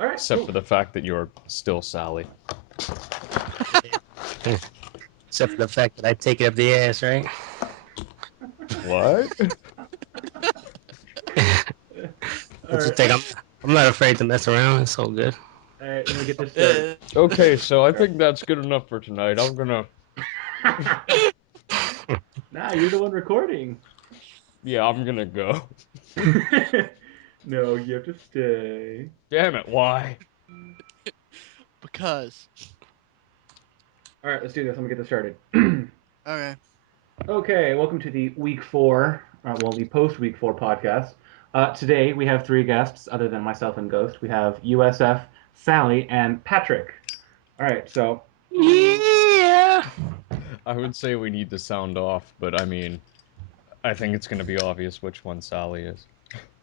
All right. Except Cool. for the fact that you're still Sally. Except for the fact that I take it up the ass, right? What? All What you right. think? I'm not afraid to mess around. It's all good. All right. Let me get this started. Okay, so I think that's good enough for tonight. I'm gonna... Nah, you're the one recording. Yeah, I'm gonna go. No, you have to stay. Damn it, why? Because. All right, let's do this. Let me get this started. Okay. Okay, welcome to the week four, the post week four podcast. Today we have three guests other than myself and Ghost. We have USF, Sally, and Patrick. All right, so Yeah. I would say we need the sound off, but I mean, I think it's gonna be obvious which one Sally is.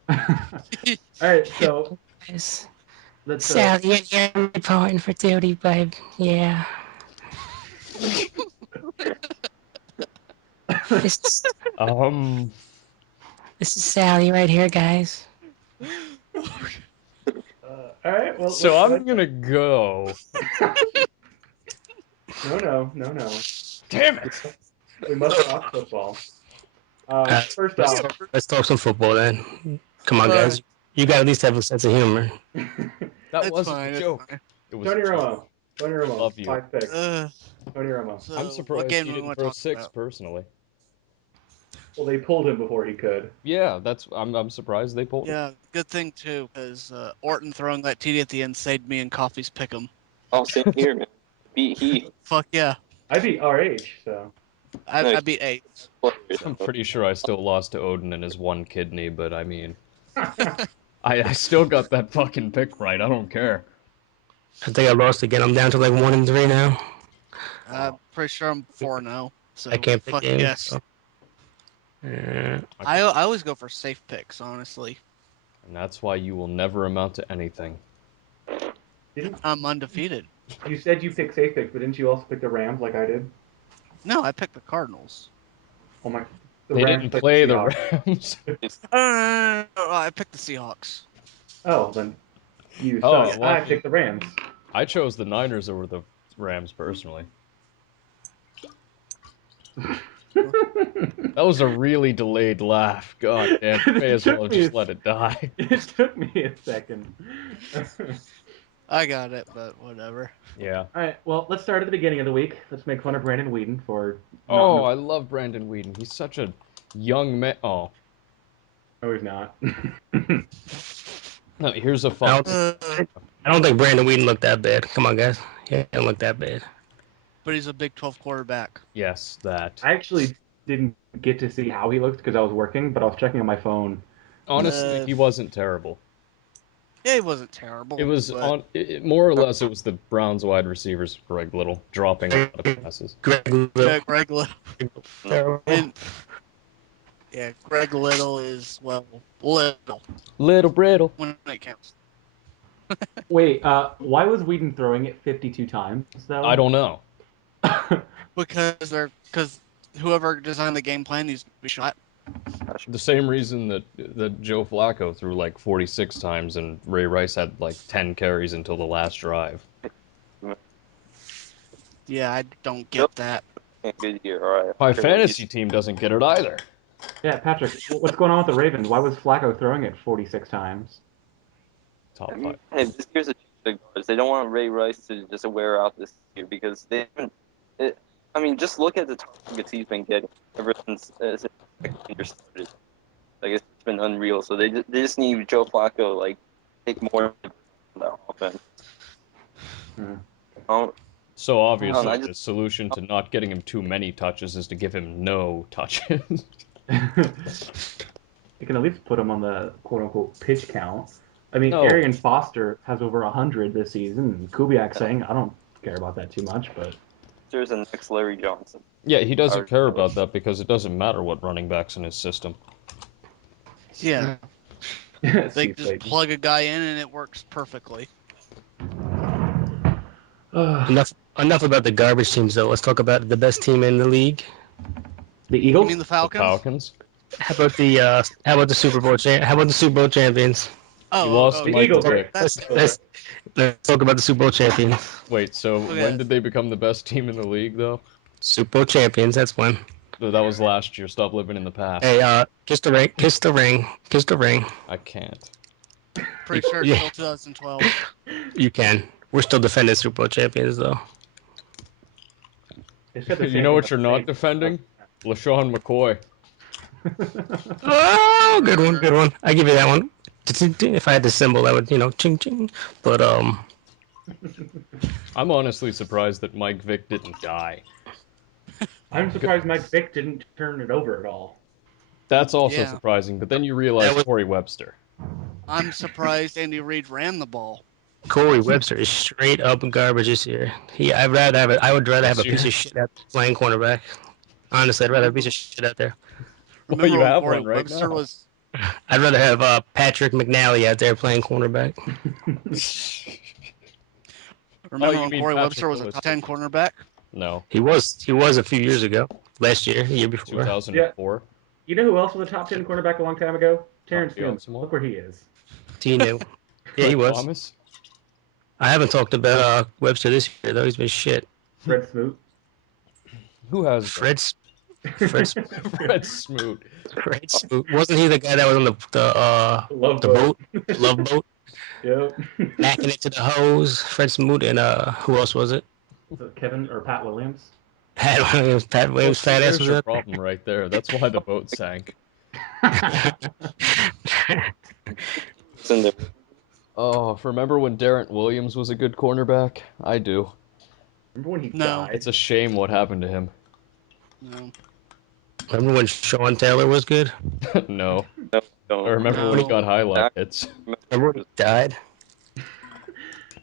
all right, so Yes. let's Sally, you're reporting for duty, babe. Yeah. This is, Um, this is Sally right here, guys. all right, well, so I'm gonna go. no. Damn it! We must talk football. First Let's off, talk, let's talk some football then. Come on, guys. Alright. You got to at least have a sense of humor. That That's wasn't fine. a That's joke. fine. It was Tony a joke. Romo. Tony Romo. Love you. 5 picks. Uh, Tony Romo. so I'm what surprised game he do we didn't want to throw talk 6 about? personally. Well, they pulled him before he could. Yeah, I'm surprised they pulled him. Yeah, good thing too, because Orton throwing that TD at the end saved me and Coffee's pick 'em. Oh, same here, man. Beat Heat. Fuck yeah, I beat RH, so. I beat 8. I'm pretty sure I still lost to Odin and his one kidney, but I mean, I still got that fucking pick right. I don't care. I think I lost again. I'm down to like 1-3 now. I'm pretty sure I'm 4-0. So I can't pick fuck games. yes. So. Yeah. I always go for safe picks, honestly. And that's why you will never amount to anything. I'm undefeated. You said you picked safe picks, but didn't you also pick the Rams like I did? No, I picked the Cardinals. Oh my. They Rams didn't played play the Seahawks. Rams. I picked the Seahawks. Oh, then you Oh, suck. well, I picked the Rams. I chose the Niners over the Rams personally. That was a really delayed laugh. God damn, you may as well just let it die. It took me a second. I got it, but whatever. Yeah. All right, well, let's start at the beginning of the week. Let's make fun of Brandon Whedon for not Oh, knowing. I love Brandon Whedon. He's such a young man. Oh, No, he's not. no, here's a I fun. don't think Brandon Whedon looked that bad. Come on, guys. He didn't look that bad. But he's a Big 12 quarterback. Yes, that. I actually didn't get to see how he looked because I was working, but I was checking on my phone. Honestly, he wasn't terrible. Yeah, he wasn't terrible. It was but more or less. It was the Browns wide receivers, Greg Little, dropping a lot of passes. Greg Yeah, Little. Greg Little. Terrible. And, yeah, Greg Little is, well, little Little brittle. when it counts. Wait, why was Whedon throwing it 52 times though? I don't know. Because whoever designed the game plan needs to be shot. The same reason that Joe Flacco threw like 46 times and Ray Rice had like 10 carries until the last drive. Yeah, I don't get that. Good year, all right. My fantasy team doesn't get it either. Yeah, Patrick, what's going on with the Ravens? Why was Flacco throwing it 46 times? Top I five. mean, hey, this year's a change of guards. They don't want Ray Rice to just wear out this year because they haven't. I mean, just look at the targets he's been getting ever since the year started. Like it's been unreal. So they just need Joe Flacco like take more of that offense. Um, So obviously, I the just solution to not getting him too many touches is to give him no touches. You can at least put him on the quote-unquote pitch count. I mean, No. Arian Foster has over 100 this season. And Kubiak saying, I don't care about that too much, but there's a next Larry Johnson. Yeah, he doesn't care about that because it doesn't matter what running back's in his system. Yeah, they Steve just Clayton. plug a guy in and it works perfectly. Enough about the garbage teams, though. Let's talk about the best team in the league. The You Eagles? mean the The Falcons? Falcons? How about the Super Bowl How about the Super Bowl champions? You lost to The Michael Eagles are- Vick. Let's talk about the Super Bowl champions. Wait, so Okay. when did they become the best team in the league, though? Super Bowl champions. That's one. That was last year. Stop living in the past. Hey, kiss the ring. Kiss the ring. Kiss the ring. I can't. Pretty sure it's Yeah. still 2012. You can. We're still defending Super Bowl champions though. They said the You same know thing what you're about not the defending? LaShawn McCoy. Saints. Oh, good one, good one. I give you that one. If I had the symbol, I would, ching ching. But I'm honestly surprised that Mike Vick didn't die. I'm surprised Mike Vick didn't turn it over at all. That's also Yeah. surprising, but then you realize That was- Corey Webster. I'm surprised Andy Reid ran the ball. Corey Webster is straight up garbage this year. I would rather have a This piece year? of shit out playing cornerback. Honestly, I'd rather have a piece of shit out there. Well, Remember you when have Corey one right Webster now. was? I'd rather have Patrick McNally out there playing cornerback. Remember you when mean Corey Patrick Webster was a Lewis. top 10 cornerback? No, He was a few years ago. Last year, the year before. 2004. You know who else was a top 10 cornerback a long time ago? Terrence Beyonce Newman. Moore? Look where he is. Tino. Yeah, he Clint was. Thomas? I haven't talked about Webster this year though. He's been shit. Fred Smoot. Who has that? Fred Fred Smoot. Smoot. Wasn't he the guy that was on Love the boat. love boat, Yep. knacking it to the hose? Fred Smoot and who else was it? So Kevin or Pat Williams. Pat Williams. Pat Well, Williams, see, fat ass there's was your out there. problem right there. That's why the boat sank. It's in there. Oh, remember when Darrent Williams was a good cornerback? I do. Remember when he No. died? It's a shame what happened to him. No. Remember when Sean Taylor was good? No. No, I don't. remember when he No. got highlight hits. Remember when he died?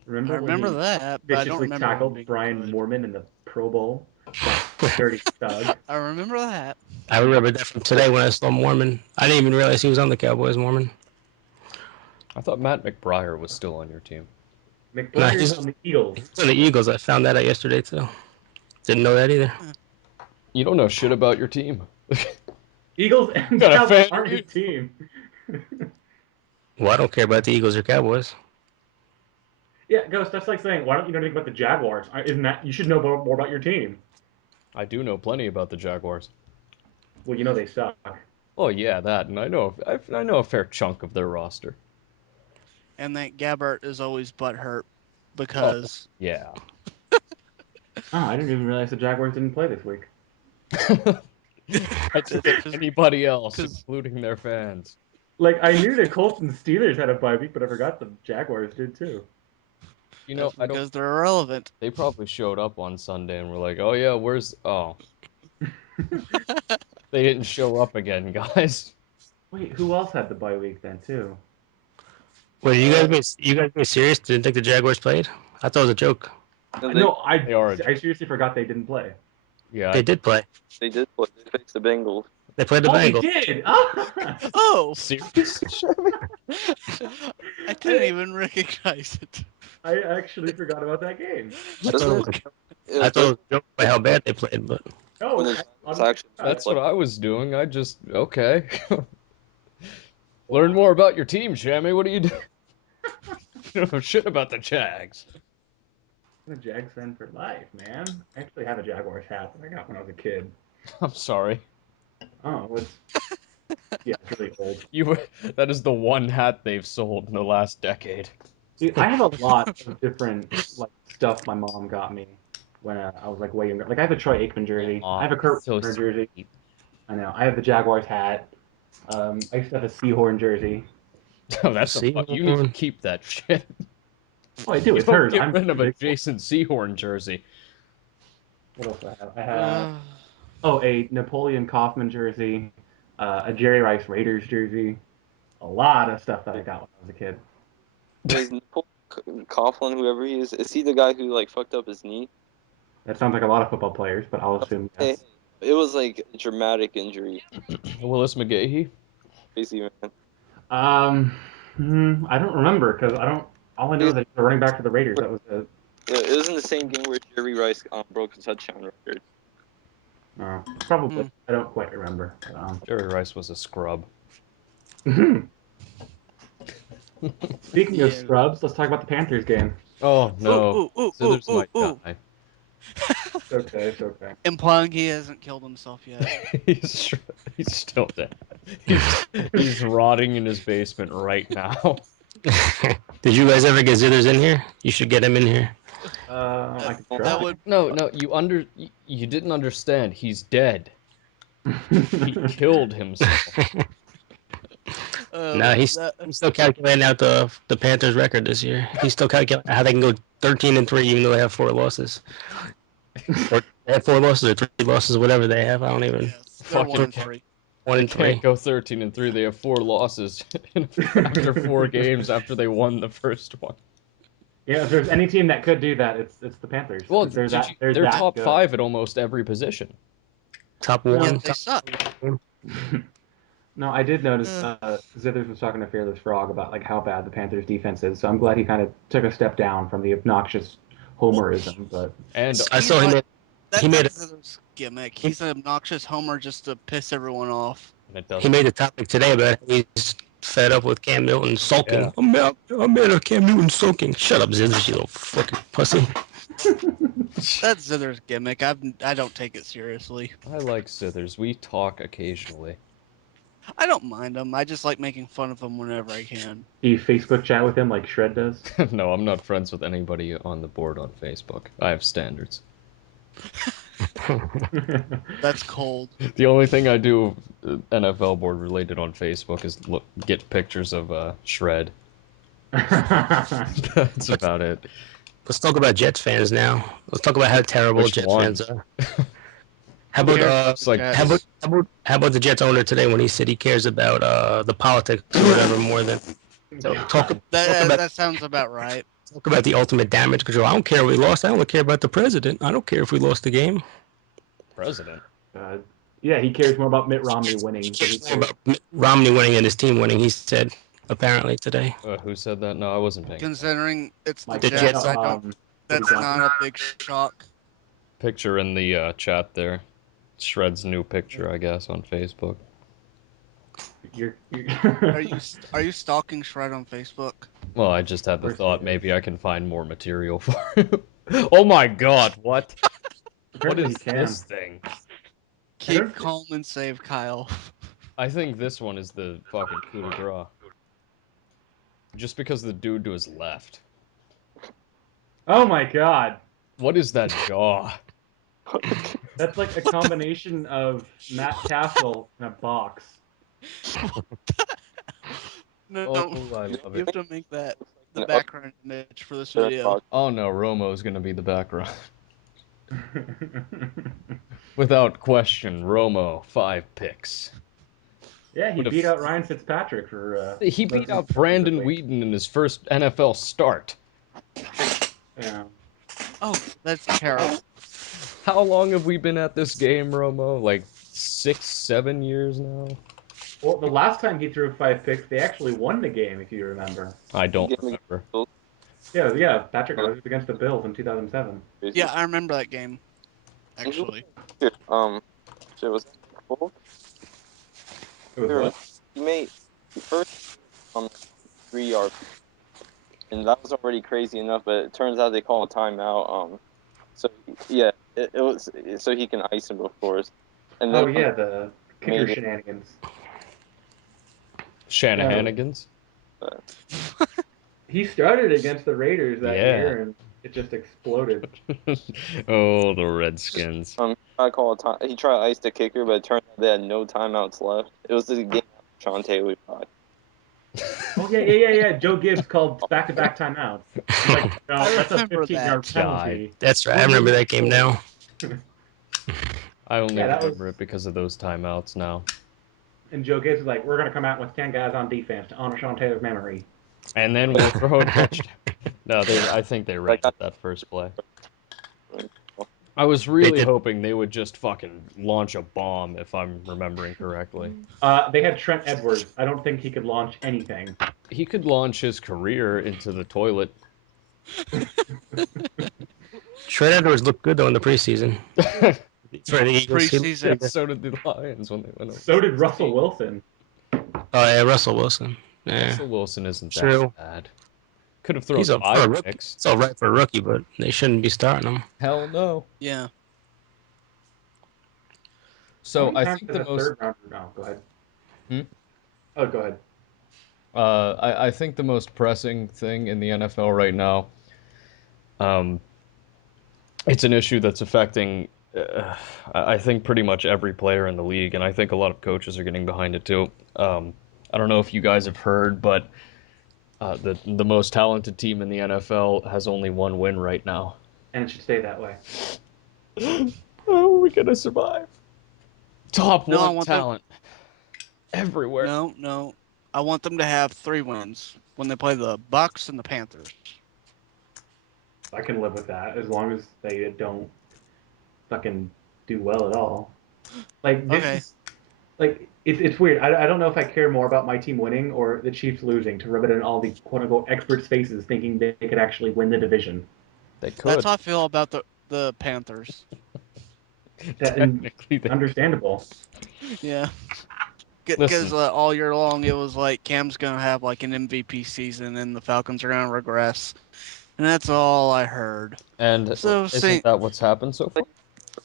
Remember I when remember he that, but I don't viciously remember him tackled being Brian good. Moorman in the Pro Bowl? That dirty thug. I remember that. I remember that from today when I saw Mormon. I didn't even realize he was on the Cowboys, Mormon. I thought Matt McBriar was still on your team. Nah, McBriar's he's on the Eagles. He's on the Eagles. I found that out yesterday too. Didn't know that either. You don't know shit about your team. Eagles and Got a Cowboys fan aren't here. his team. Well, I don't care about the Eagles or Cowboys. Yeah, Ghost, that's like saying, why don't you know anything about the Jaguars? Isn't that, you should know more about your team. I do know plenty about the Jaguars. Well, you know they suck. Oh yeah, that, and I know a fair chunk of their roster. And that Gabbert is always butthurt because Yeah. Oh, I didn't even realize the Jaguars didn't play this week. That's to anybody else, 'cause- including their fans. Like, I knew the Colts and Steelers had a bye week, but I forgot the Jaguars did too. You know, that's because they're irrelevant. they probably showed up on Sunday and were like, "Oh yeah, oh." They didn't show up again, guys. Wait, who else had the bye week then too? Wait, you guys being serious? Didn't think the Jaguars played? I thought it was a joke. No, No, they are. I seriously forgot they didn't play. Yeah, They did play. they did play. They fixed the Bengals. They played the Oh, they Bengals. did! Ah! Oh, seriously, I didn't even recognize it. I actually forgot about that game. I thought it was a joke. I thought it was a joke by how bad they played, but No, When the I Jaguars honestly actually forgot. That's what I was doing. I just okay. Learn more about your team, Shammy. What do you do? You don't know shit about the Jags. I'm a Jags fan for life, man. I actually have a Jaguars hat that I got when I was a kid. I'm sorry. Oh, it's yeah, it's really old. That is the one hat they've sold in the last decade. Dude, I have a lot of different like stuff my mom got me when I was like way younger. Like I have a Troy Aikman jersey. I have a Kurt So Warner jersey. sweet. I know. I have the Jaguars hat. I used to have a Seahorn jersey. Oh, that's you need to Seahorn. keep that shit. Oh, I do. You It's don't hers. get I'm rid of a big for it. Jason Seahorn jersey. What else do I have? I have a Napoleon Kaufman jersey, a Jerry Rice Raiders jersey. A lot of stuff that I got when I was a kid. Is Nicole Coughlin, whoever he is he the guy who like fucked up his knee? That sounds like a lot of football players, but I'll assume yes. It was like a dramatic injury. Willis McGahee. Crazy man. I don't remember because I don't. All I know is that he's running back to the Raiders. That was it. It was in the same game where Jerry Rice broke his touchdown record. Probably. Hmm. I don't quite remember. But, Jerry Rice was a scrub. Speaking of Yeah. scrubs, let's talk about the Panthers game. Oh no, Ooh. Sithers might Ooh. die. It's okay, it's okay. Implying he hasn't killed himself yet. he's he's still dead. He's rotting in his basement right now. Did you guys ever get Zithers in here? You should get him in here. I could try. That would. No, you didn't understand. He's dead. He killed himself. No, he's still calculating out the Panthers' record this year. He's still calculating how they can go 13-3 even though they have 4 losses. Or they have 4 losses or 3 losses, whatever they have. I don't even. Yes, they're Fucking 1-3. 1-3. Can't go 13-3. They have 4 losses after 4 games after they won the first one. Yeah, if there's any team that could do that, it's the Panthers. Well, 'Cause they're they're that top good. 5 at almost every position. Top No. one. Yeah, they suck. No, I did notice Uh. Zithers was talking to Fearless Frog about like how bad the Panthers defense is. So I'm glad he kind of took a step down from the obnoxious homerism. But And I saw him. He made That's his gimmick. He's an obnoxious homer just to piss everyone off. it he doesn't. made a topic today about he's fed up with Cam Newton sulking. Yeah. I'm mad at Cam Newton sulking. Shut up, Zithers, you little fucking pussy. That's Zither's gimmick. I don't take it seriously. I like Sithers. We talk occasionally. I don't mind him. I just like making fun of him whenever I can. do you Facebook chat with him like Shred does? No, I'm not friends with anybody on the board on Facebook. I have standards. That's cold. The only thing I do NFL board related on Facebook is get pictures of Shred. That's about it. Let's talk about Jets fans now. Let's talk about how terrible Which Jets one? fans are. How about It's like Jets. how about the Jets owner today when he said he cares about the politics or whatever more than talk That sounds about right. about the ultimate damage control. I don't care if we lost. I only care about the president. I don't care if we lost the game. president. Yeah, he cares more about Mitt Romney winning. He than he cares more cares. about Mitt Romney winning than his team winning. He said apparently today. Who said that? No, I wasn't paying. Considering it's the Like, The Jets, Jets, I don't. That's not a big shock. Picture in the chat there. Shred's new picture, I guess, on Facebook. You're Are you stalking Shred on Facebook? Well, I just had the Of course thought he is. maybe I can find more material for him. Oh my god, what? What Apparently is he can. this thing? Keep calm and save Kyle. I think this one is the fucking coup de grace. Just because the dude to his left. Oh my god. What is that jaw? That's like a combination of Matt Castle in a box. No, Oh, I love you it. have to make that the No. background image for this video. Oh no, Romo's gonna be the background. Without question, Romo, 5 picks. Yeah, he What a beat f- out Ryan Fitzpatrick for. He beat out Brandon Whedon in his first NFL start. Yeah. Oh, that's terrible. How long have we been at this game, Romo? Like 6, 7 years now? Well, the last time he threw 5 picks, they actually won the game, if you remember. I don't Give me- remember. Yeah, Patrick knows. It was against the Bills in 2007. Yeah, I remember that game. Actually, Shit, was that cool? It was what? He made the first on 3 yard, and that was already crazy enough. But it turns out they call a timeout. So yeah, it was so he can ice him, of course. And then Oh yeah, the kicker made it- shenanigans. Shanahanigans? He started against the Raiders that Yeah. year, and it just exploded. Oh, the Redskins. I call a time. He tried to ice the kicker, but it turned out they had no timeouts left. It was the game after Sean Taylor died. Oh yeah. Joe Gibbs called back-to-back timeouts. He's like, no, I that's a remember 15-yard that. penalty. That's right. I remember that game now. I only Yeah, that remember was- it because of those timeouts now. And Joe Gibbs was like, we're going to come out with 10 guys on defense to honor Sean Taylor's memory. And then we'll throw a touchdown. No, I think they ran it that first play. I was really did. hoping they would just fucking launch a bomb, if I'm remembering correctly. They had Trent Edwards. I don't think he could launch anything. He could launch his career into the toilet. Trent Edwards looked good though in the preseason. For the Eagles. Preseason. So did the Lions when they went over. So did Russell Wilson. Oh yeah, Russell Wilson. Yeah, Russell Wilson isn't true. that bad. Could have thrown He's up for a 5 rookie. picks. It's all right for a rookie, but they shouldn't be starting him. Hell no. Yeah. So How I many times think has the a most third rounder? No, go ahead. Hmm? Oh, go ahead. I think the most pressing thing in the NFL right now, um, it's an issue that's affecting, I think, pretty much every player in the league, and I think a lot of coaches are getting behind it too. I don't know if you guys have heard, but the most talented team in the NFL has only 1 win right now. And it should stay that way. How are we gonna survive? Top No, I 1 want them. talent everywhere. No. I want them to have 3 wins when they play the Bucks and the Panthers. I can live with that as long as they don't fucking do well at all. Like this Okay. is like it's weird. I don't know if I care more about my team winning or the Chiefs losing to rub it in all the quote unquote experts' faces, thinking they could actually win the division. They could. That's how I feel about the Panthers. That Technically, they understandable. Yeah. Listen. Because all year long it was like Cam's gonna have like an MVP season and the Falcons are gonna regress, and that's all I heard. And So isn't Saint, that what's happened so far?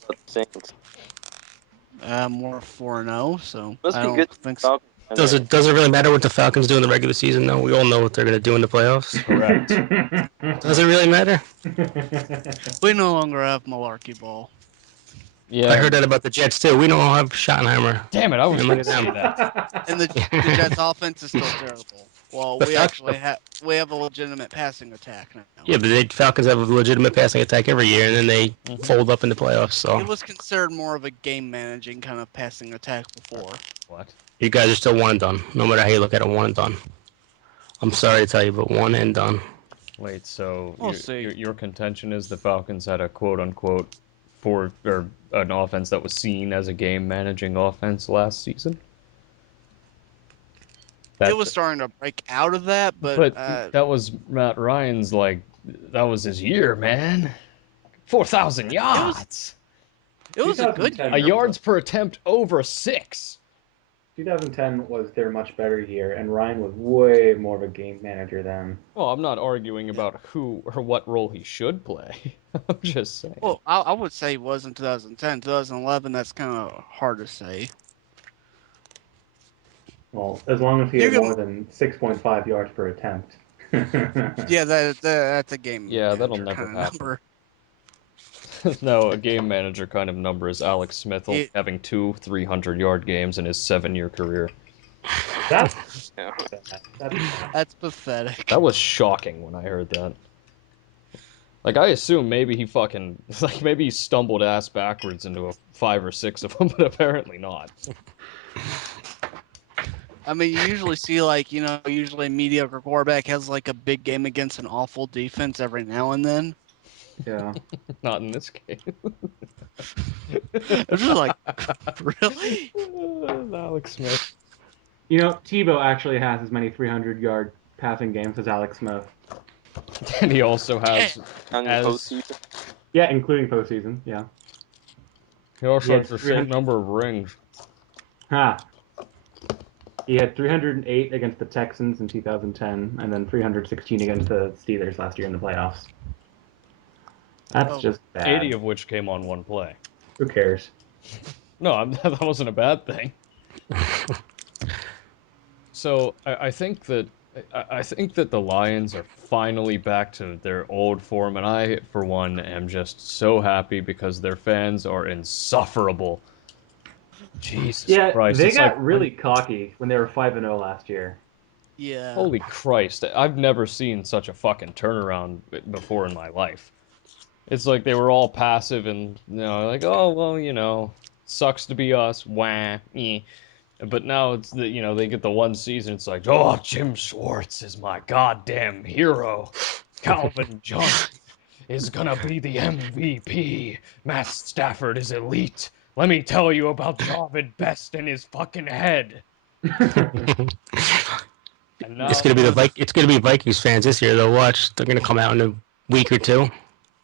About the Saints. more 4-0, so Must I be don't good. think so. Falcons. Does it really matter what the Falcons do in the regular season? No, we all know what they're going to do in the playoffs. Correct. Does it really matter? We no longer have malarkey ball. Yeah. I heard that about the Jets too. We don't have Schottenheimer. Damn it! I was And gonna look at say them. that. And the Jets' offense is still terrible. Well, The we actually Falcons, have a legitimate passing attack now. yeah, but the Falcons have a legitimate passing attack every year, and then they fold up in the playoffs. So It was considered more of a game managing kind of passing attack before. What? you guys are still one and done. No matter how you look at it, one and done. I'm sorry to tell you, but one and done. Wait. So We'll see. your contention is the Falcons had a quote unquote or an offense that was seen as a game managing offense last season. It was starting to break out of that, but that was Matt Ryan's that was his year, man. 4,000 it was yards. it was a good 2010 A year. yards per attempt over 6. 2010 was their much better year, and Ryan was way more of a game manager then. Well, I'm not arguing about who or what role he should play. I'm just saying. Well, I would say it was in 2010. 2011, that's kind of hard to say. Well, as long as he You had can, more than 6.5 yards per attempt. yeah, that's a game Yeah, that'll manager never kind of happen. number. No, a game manager kind of number is Alex Smith He, having 2 300-yard games in his 7-year career. That's Yeah. bad. That's bad. that's pathetic. That was shocking when I heard that. Like, I assume maybe he fucking, maybe he stumbled ass backwards into a 5 or 6 of them, but apparently not. I mean, you usually see usually a mediocre quarterback has like a big game against an awful defense every now and then. Yeah. Not in this case. It's just like, really? Alex Smith. You know, Tebow actually has as many 300-yard passing games as Alex Smith. And he also has, On the as postseason. Yeah, including postseason. Yeah. he also He had has the same 300. number of rings. Ha. He had 308 against the Texans in 2010, and then 316 against the Steelers last year in the playoffs. That's Oh, just bad. 80 of which came on one play. Who cares? No, that wasn't a bad thing. So I think that I think that the Lions are finally back to their old form, and I, for one, am just so happy because their fans are insufferable. Jesus Yeah, Christ! they It's like got really cocky when they were 5-0 last year. yeah. holy Christ! I've never seen such a fucking turnaround before in my life. It's like they were all passive and like, oh well, sucks to be us. Wah. Eh. But now it's they get the one season. It's like, oh, Jim Schwartz is my goddamn hero. Calvin Johnson is gonna be the MVP. Matt Stafford is elite. Let me tell you about David Best and his fucking head. And now It's gonna be Vikings fans this year. They'll watch. They're gonna come out in a week or two.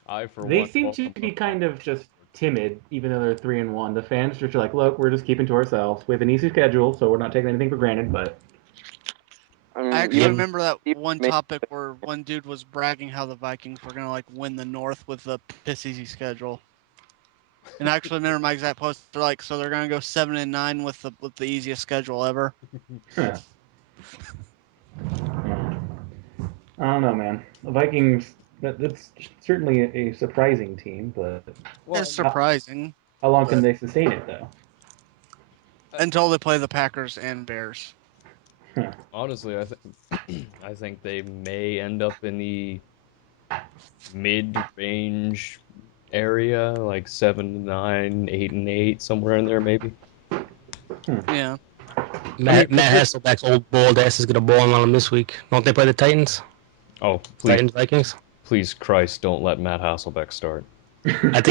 I, for They one, seem to welcome be them. kind of just timid, even though they're 3-1. The fans just are like, look, we're just keeping to ourselves. We have an easy schedule, so we're not taking anything for granted. But I mean, I actually even remember that even one make- topic where one dude was bragging how the Vikings were gonna like win the North with the piss easy schedule. And I actually remember my exact post. They're like, so they're gonna go 7-9 with the easiest schedule ever. Huh. Yeah. I don't know, man. The Vikings, that's certainly a surprising team, but Well, It's surprising how long can But- they sustain it, though? until they play the Packers and Bears. Huh. honestly, I think they may end up in the mid-range area, like 7-9, 8-8, somewhere in there, maybe. Yeah. Matt I mean, Hasselbeck's old bald ass is gonna ball on them this week. Don't they play the Titans? Oh, please, Titans Vikings. please, Christ, don't let Matt Hasselbeck start. I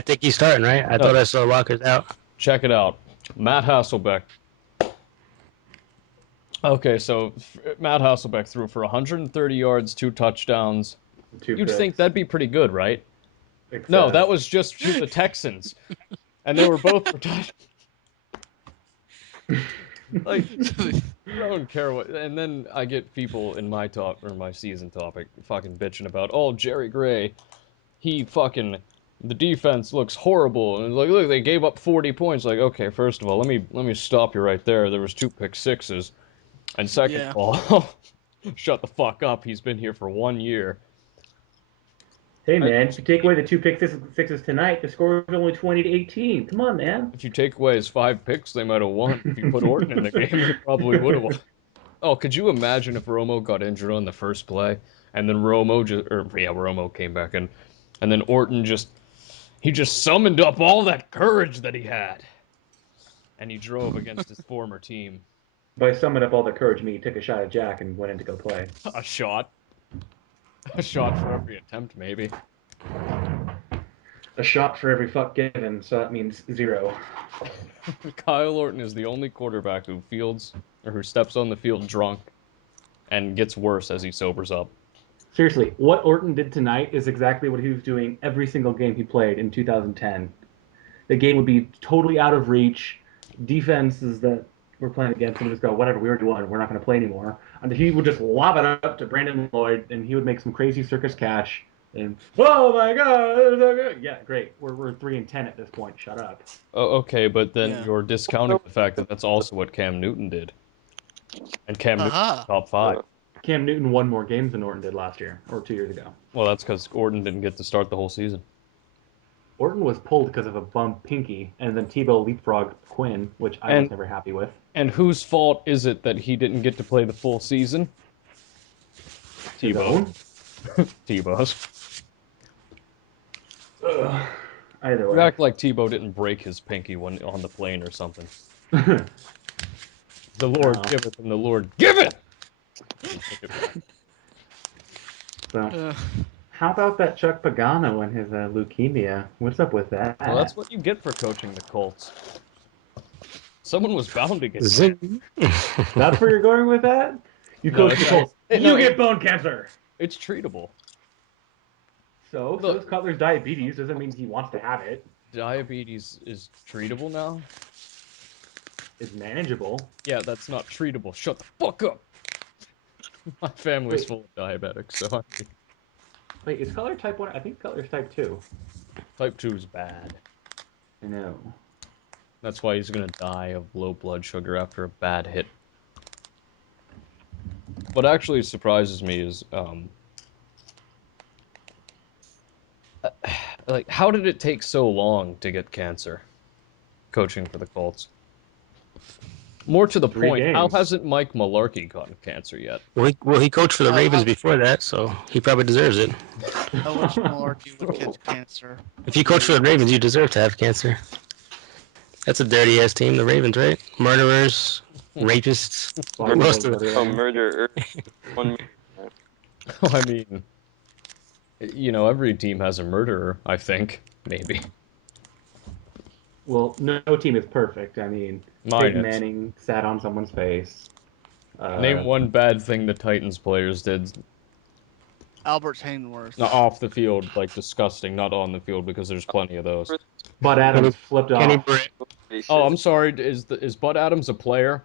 think he's starting, right? I No. thought I saw Walker's out. Check it out, Matt Hasselbeck. Okay, so Matt Hasselbeck threw for 130 yards, 2 touchdowns. Two You'd picks. think that'd be pretty good, right? Except, No, that was just to the Texans, and they were both for touchdowns. Like, I don't care what. And then I get people in my talk or my season topic fucking bitching about, oh, Jerry Gray, the defense looks horrible, and like, look, they gave up 40 points. Like, okay, first of all, let me stop you right there. There was 2 pick sixes, and second Yeah. of all, shut the fuck up. He's been here for 1 year. hey, man, if you take away the two pick sixes tonight, the score is only 20-18. Come on, man. If you take away his 5 picks, they might have won. If you put Orton in the game, they probably would have won. Oh, could you imagine if Romo got injured on the first play, and then Romo came back in, and then Orton just summoned up all that courage that he had, and he drove against his former team. By summing up all the courage, me took a shot at Jack and went in to go play. A shot for every attempt, maybe. A shot for every fuck given, so that means 0. Kyle Orton is the only quarterback who steps on the field drunk, and gets worse as he sobers up. Seriously, what Orton did tonight is exactly what he was doing every single game he played in 2010. The game would be totally out of reach. Defenses that were playing against him just go, whatever, we already won, we're not going to play anymore. And he would just lob it up to Brandon Lloyd, and he would make some crazy circus catch. And oh my god, yeah, great. We're 3-10 at this point. Shut up. Oh, okay, but then Yeah. you're discounting the fact that that's also what Cam Newton did, and Cam Newton Haha. top 5. Cam Newton won more games than Orton did last year or 2 years ago. Well, that's because Orton didn't get to start the whole season. Orton was pulled because of a bum pinky, and then Tebow leapfrogged Quinn, which I was And never happy with. and whose fault is it that he didn't get to play the full season? His Tebow. own? Tebow's. Ugh. Either You way. act like Tebow didn't break his pinky when on the plane or something. The Lord No. giveth and the Lord giveth! So, Uh, how about that Chuck Pagano and his leukemia? What's up with that? Well, that's what you get for coaching the Colts. Someone was bound to get Zing. That's where you're going with that? You No, coach the it's- Colts. no, You get bone cancer. It's treatable. So Look. is Cutler's diabetes. Doesn't mean he wants to have it. Diabetes is treatable now? It's manageable. Yeah, that's not treatable. Shut the fuck up! My family's Wait. full of diabetics, so Wait, is Cutler type 1? I think Cutler's type 2. type 2 is bad. I know. That's why he's gonna die of low blood sugar after a bad hit. What actually surprises me is, like, how did it take so long to get cancer? Coaching for the Colts. More to the 3 point, how games. hasn't Mike Mularkey gotten cancer yet? Well, he coached for the Ravens before that, so he probably deserves it. I wish Malarkey would catch cancer. If you coach for the Ravens, you deserve to have cancer. That's a dirty ass team, the Ravens, right? Murderers, rapists. Fuck Most those of it. Oh, murderers. murderer. One. I mean, every team has a murderer, I think. Maybe. Well, no team is perfect. I mean, Mine Peyton is. Manning sat on someone's face. Name one bad thing the Titans players did. Albert Hainworth. Not off the field, like disgusting, not on the field, because there's plenty of those. Bud Adams flipped Kenny off. Britt. Oh, I'm sorry, is Bud Adams a player?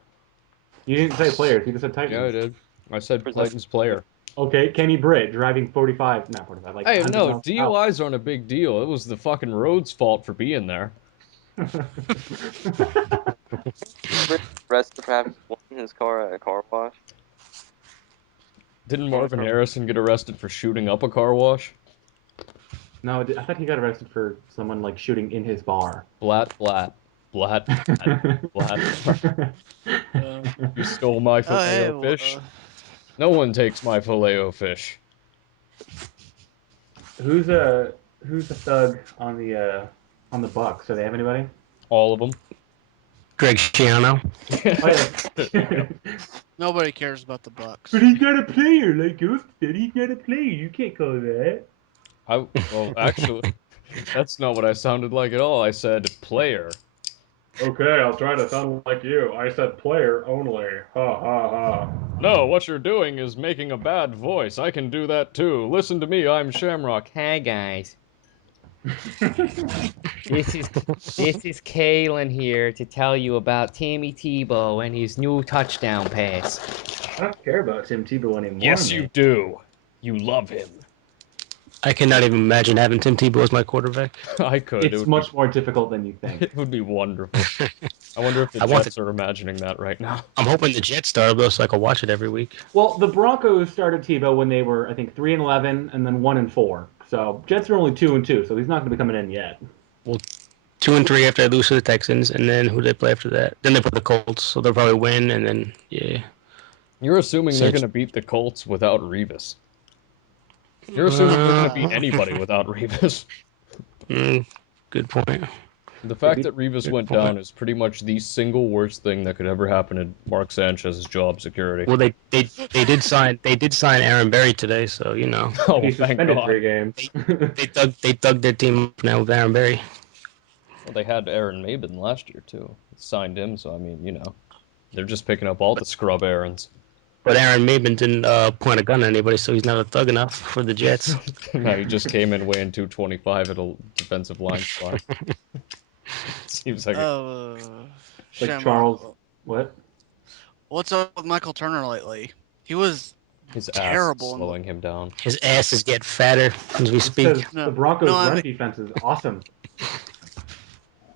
You didn't say players. You just said Yeah, I Titans. did. I said Where's that- Clayton's player. Okay, Kenny Britt driving 45, not 45, like Hey, 100 no, miles an hour. DUIs aren't a big deal. It was the fucking road's fault for being there. Arrested for having won his car at a car wash. Didn't Marvin Harrison get arrested for shooting up a car wash? No, I thought he got arrested for someone like shooting in his bar. Blat, blat. Blat, blat, blat. You stole my Oh, hey, filet fish? No one takes my filet fish. Who's a thug on the Bucks? Do they have anybody? All of them. Greg Schiano. Oh yeah. nobody cares about the Bucks. But he's not a player, like Ghost said. He's not a player. You can't call that. Well, actually, that's not what I sounded like at all. I said player. Okay, I'll try to sound like you. I said player only. Ha ha ha. No, what you're doing is making a bad voice. I can do that too. Listen to me, I'm Shamrock. Hey guys. This is Kalen here to tell you about Timmy Tebow and his new touchdown pass. I don't care about Tim Tebow anymore, Yes, you man. do. You love him. I cannot even imagine having Tim Tebow as my quarterback. I could. It's much more difficult than you think. It would be wonderful. I wonder if the I want Jets are imagining that right now. I'm hoping the Jets start though, so I can watch it every week. Well, the Broncos started Tebow when they were, I think, 3-11 and then 1-4. So Jets are only 2-2, so he's not going to be coming in yet. Well, 2-3 after I lose to the Texans, and then who do they play after that? Then they play the Colts, so they'll probably win, and then yeah. You're assuming they're Saints. going to beat the Colts without Revis. You're assuming they're going to beat Uh, anybody without Revis. Good point. The fact beat- that Revis Good went point. down is pretty much the single worst thing that could ever happen to Mark Sanchez's job security. Well, they did sign Aaron Berry today, so you know Oh, He's thank suspended God. 3 games. they dug their team up now with Aaron Berry. Well, they had Aaron Maben last year, too. Signed him, so I mean, you know. They're just picking up all the scrub errands. But Aaron Maben didn't point a gun at anybody, so he's not a thug enough for the Jets. No, he just came in weighing 225 at a defensive line spot. Seems like Like Shamrock, Charles, what? what's up with Michael Turner lately? He was his ass is terrible in the. slowing him down. His ass is getting fatter as we It's speak. because No, the Broncos' no, I run mean, defense is awesome.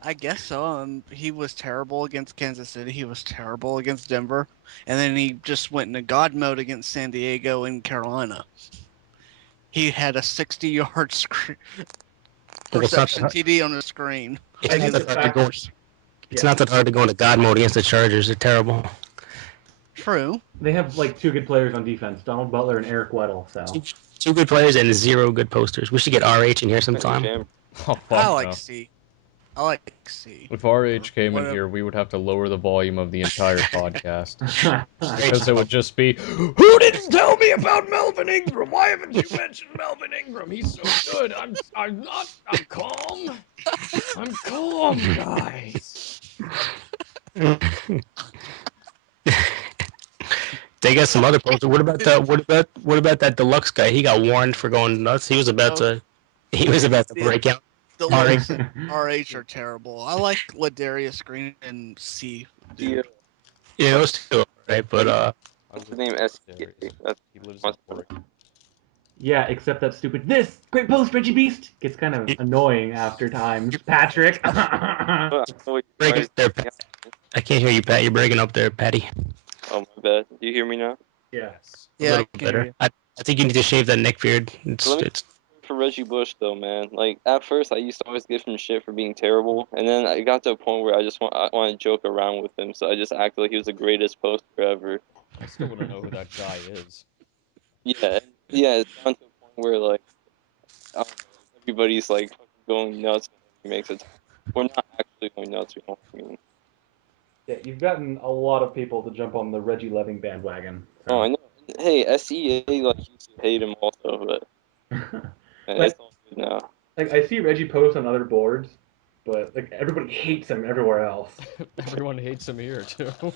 I guess so. He was terrible against Kansas City. He was terrible against Denver, and then he just went into God mode against San Diego and Carolina. He had a 60-yard Well, it's not reception that, TD on the screen it's I not think against that the hard to go. Packers. It's Yeah. not that hard to go into God mode against the Chargers. They're terrible. True. They have like 2 good players on defense, Donald Butler and Eric Weddle. So Two good players and 0 good posters. We should get RH in here sometime. Sham- Oh, I fuck like no. C. I like C. If RH came in Whatever. here, we would have to lower the volume of the entire podcast. I Because it would just be, who didn't tell me about Melvin Ingram? Why haven't you mentioned Melvin Ingram? He's so good. I'm calm. I'm calm, guys. They got some other posters. What about that deluxe guy? He got warned for going nuts. He was about to break out. The looks at RH are terrible. I like Ladarius Green and C. Yeah, Dude. Yeah, those two, right? But what's his name? SCA. That's He lives in Oregon. Yeah, except that stupid this great post, Reggie Beast gets kind of annoying after times. Patrick. breaking up there, Pat. I can't hear you, Pat. You're breaking up there, Patty. Oh my bad. Do you hear me now? Yes. A Yeah, little I can hear better. you. I think you need to shave that neck beard. Let me- It's For Reggie Bush though, man. Like at first, I used to always give him shit for being terrible, and then I got to a point where I want to joke around with him, so I just acted like he was the greatest poster ever. I still want to know who that guy is. Yeah, yeah. It's down to a point where like I don't know, like, everybody's like fucking going nuts whenever he makes it. We're not actually going nuts. You know what I mean? Yeah, you've gotten a lot of people to jump on the Reggie Loving bandwagon. Oh, I So. know. Hey, SEA like used to hate him also, but Like, it's all good now. like I see Reggie post on other boards, but like everybody hates him everywhere else. Everyone hates him here, too. No,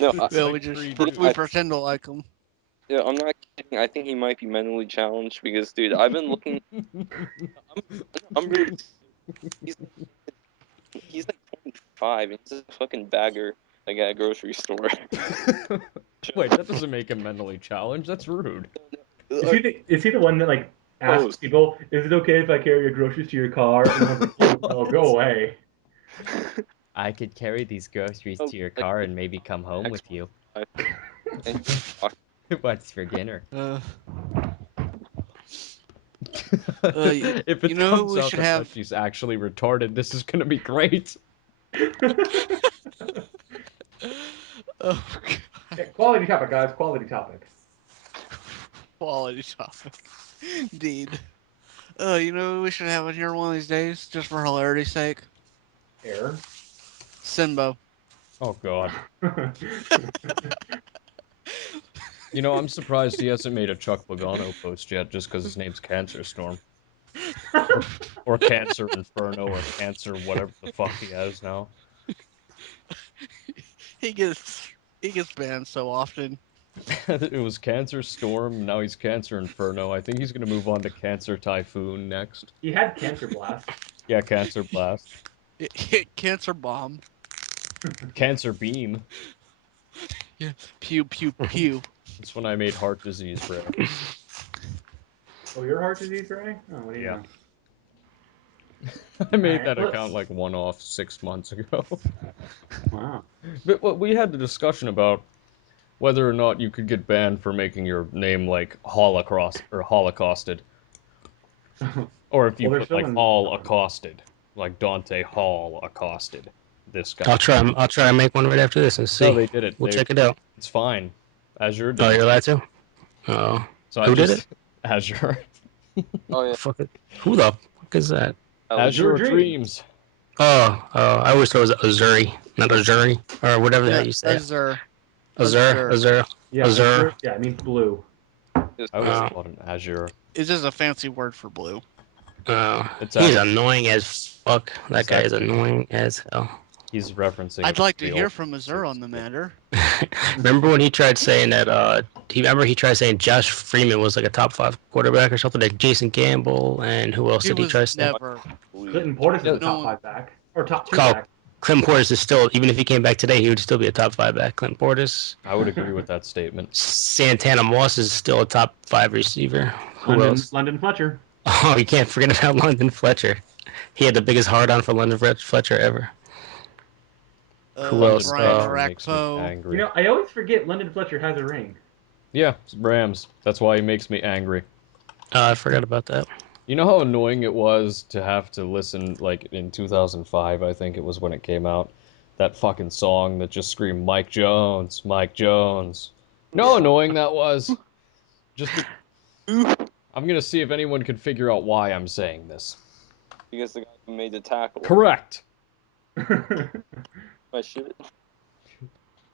Yeah, like we just three we dudes. pretend to like them. yeah, I'm not kidding. I think he might be mentally challenged because, dude, I've been looking. I'm really. He's he's like 25 and he's a fucking bagger like at a grocery store. Wait, that doesn't make him mentally challenged. That's rude. Is he the one that like asks Host. people, "Is it okay if I carry your groceries to your car?" And everyone's like, "Oh, no, go away." I could carry these groceries Oh, to your like, car and maybe come home with you. And What's for dinner? If you it know who comes we out should that have? she's actually retarded, this is gonna be great. Oh, Okay, quality topic, guys. Quality topic. quality topic. Indeed. You know who we should have on here one of these days, just for hilarity's sake? Error. Simbo. Oh god. You know, I'm surprised he hasn't made a Chuck Pagano post yet, just because his name's Cancer Storm. Or Cancer Inferno, or Cancer whatever the fuck he has now. He gets banned so often. It was Cancer Storm, now he's Cancer Inferno. I think he's gonna move on to Cancer Typhoon next. He had cancer blast. Yeah, Cancer Blast. Cancer bomb. Cancer Beam. Yeah. Pew pew pew. That's when I made heart disease, Ray. Oh, your heart disease, Ray? Oh, what do you Yeah. know? I made Alright, that let's- account like one off 6 months ago. Wow. But we had the discussion about whether or not you could get banned for making your name like Holocaust or Holocausted, or if you Well, they're put still like in. Hall accosted, like Dante Hall accosted. This guy. I'll try and make one right after this and see. No, they did it. We'll check it out. It's fine. Azure did Oh, it. you're allowed to? Oh. So Who did it? Azure. oh yeah, Fuck it. Who the fuck is that? Azure Dreams. Dreams. I always thought it was Azuri, not Azuri, or whatever the hell you say. Azure. Azure. Yeah, Azure. Yeah, it means blue. just I always Oh. called him Azure. It's just a fancy word for blue. It's He's actually, annoying as fuck. That It's guy is actually- annoying as hell. he's referencing. I'd like to real hear from Azure series on the of- matter. Remember when he tried saying that? He tried saying Josh Freeman was like a top 5 quarterback or something. Like Jason Gamble and who else He did he was try saying? never. Clinton Portis is Yeah, a top no 5 back or top 2 Call- back. Clinton Portis is still, even if he came back today, he would still be a top 5 back. Clinton Portis. I would agree with that statement. Santana Moss is still a top 5 receiver. Who else? London Fletcher. Oh, you can't forget about London Fletcher. He had the biggest hard on for London Fletcher ever. Who else? Brian Fletcher makes me Orakpo. angry. You know, I always forget London Fletcher has a ring. Yeah, it's Rams. That's why he makes me angry. I forgot about that. You know how annoying it was to have to listen, like, in 2005, I think it was when it came out, that fucking song that just screamed, Mike Jones, Mike Jones. You know how annoying that was? I'm gonna see if anyone can figure out why I'm saying this. because the guy who made the tackle. Correct. My shit.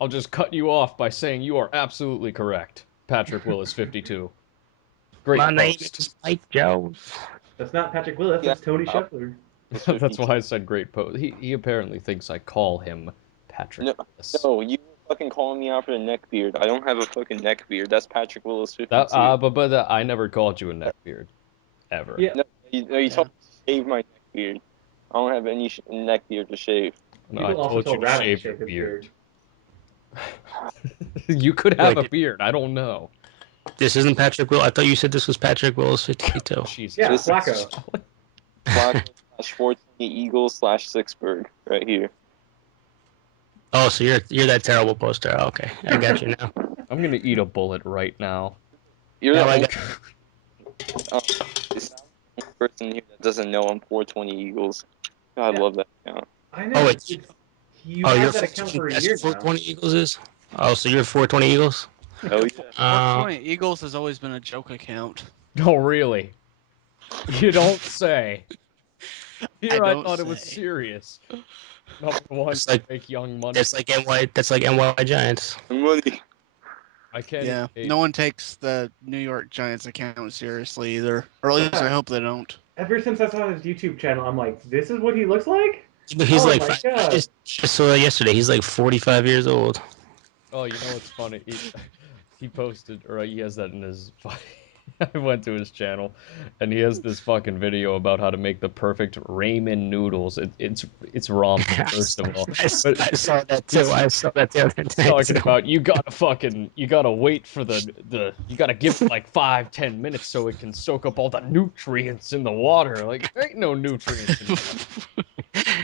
I'll just cut you off by saying you are absolutely correct. Patrick Willis, 52. Great My name post. is Mike Jones. That's not Patrick Willis. Yeah. That's Tony Scheffler. That's why I said great post. He apparently thinks I call him Patrick No, Willis. no, you were fucking calling me out for the neck beard. I don't have a fucking neck beard. That's Patrick Willis 52. But I never called you a neckbeard. Ever. Yeah. No, you told me to shave my neck beard. I don't have any neck beard to shave. No, I People also told you told to Radek shave to your shave his beard. You could have Wait, a beard. I don't know. This isn't Patrick Will. I thought you said this was Patrick Willis 52. Jesus. Yeah, This is- Flacco. Flacco / 420 Eagles / Sixburg right here. Oh, so you're that terrible poster. Oh, okay, I got you now. I'm gonna eat a bullet right now. You're Now the I only got person here that doesn't know I'm 420 Eagles. God, I love that account. I know. Oh, You oh, had you're that account for a that's year what now. 420 Eagles is. Oh, so you're 420 Eagles. Oh yeah. 420 Eagles has always been a joke account. Oh, really? You don't say. Here I don't thought it was say. serious. Number one, It's like- make young money. That's like NY. That's like NY Giants. Money. I can't. Yeah, even- no one takes the New York Giants account seriously either. Or at least I hope they don't. Ever since I saw his YouTube channel, I'm like, this is what he looks like? He's Oh like my God. just saw that yesterday. He's like 45 years old. Oh, you know what's funny? He posted, or he has that in his I went to his channel, and he has this fucking video about how to make the perfect ramen noodles. It's ramen, first of all, but I saw that too. he's I saw that the other day. talking too. about you gotta wait for you gotta give it like 5-10 minutes so it can soak up all the nutrients in the water. Like there ain't no nutrients in water.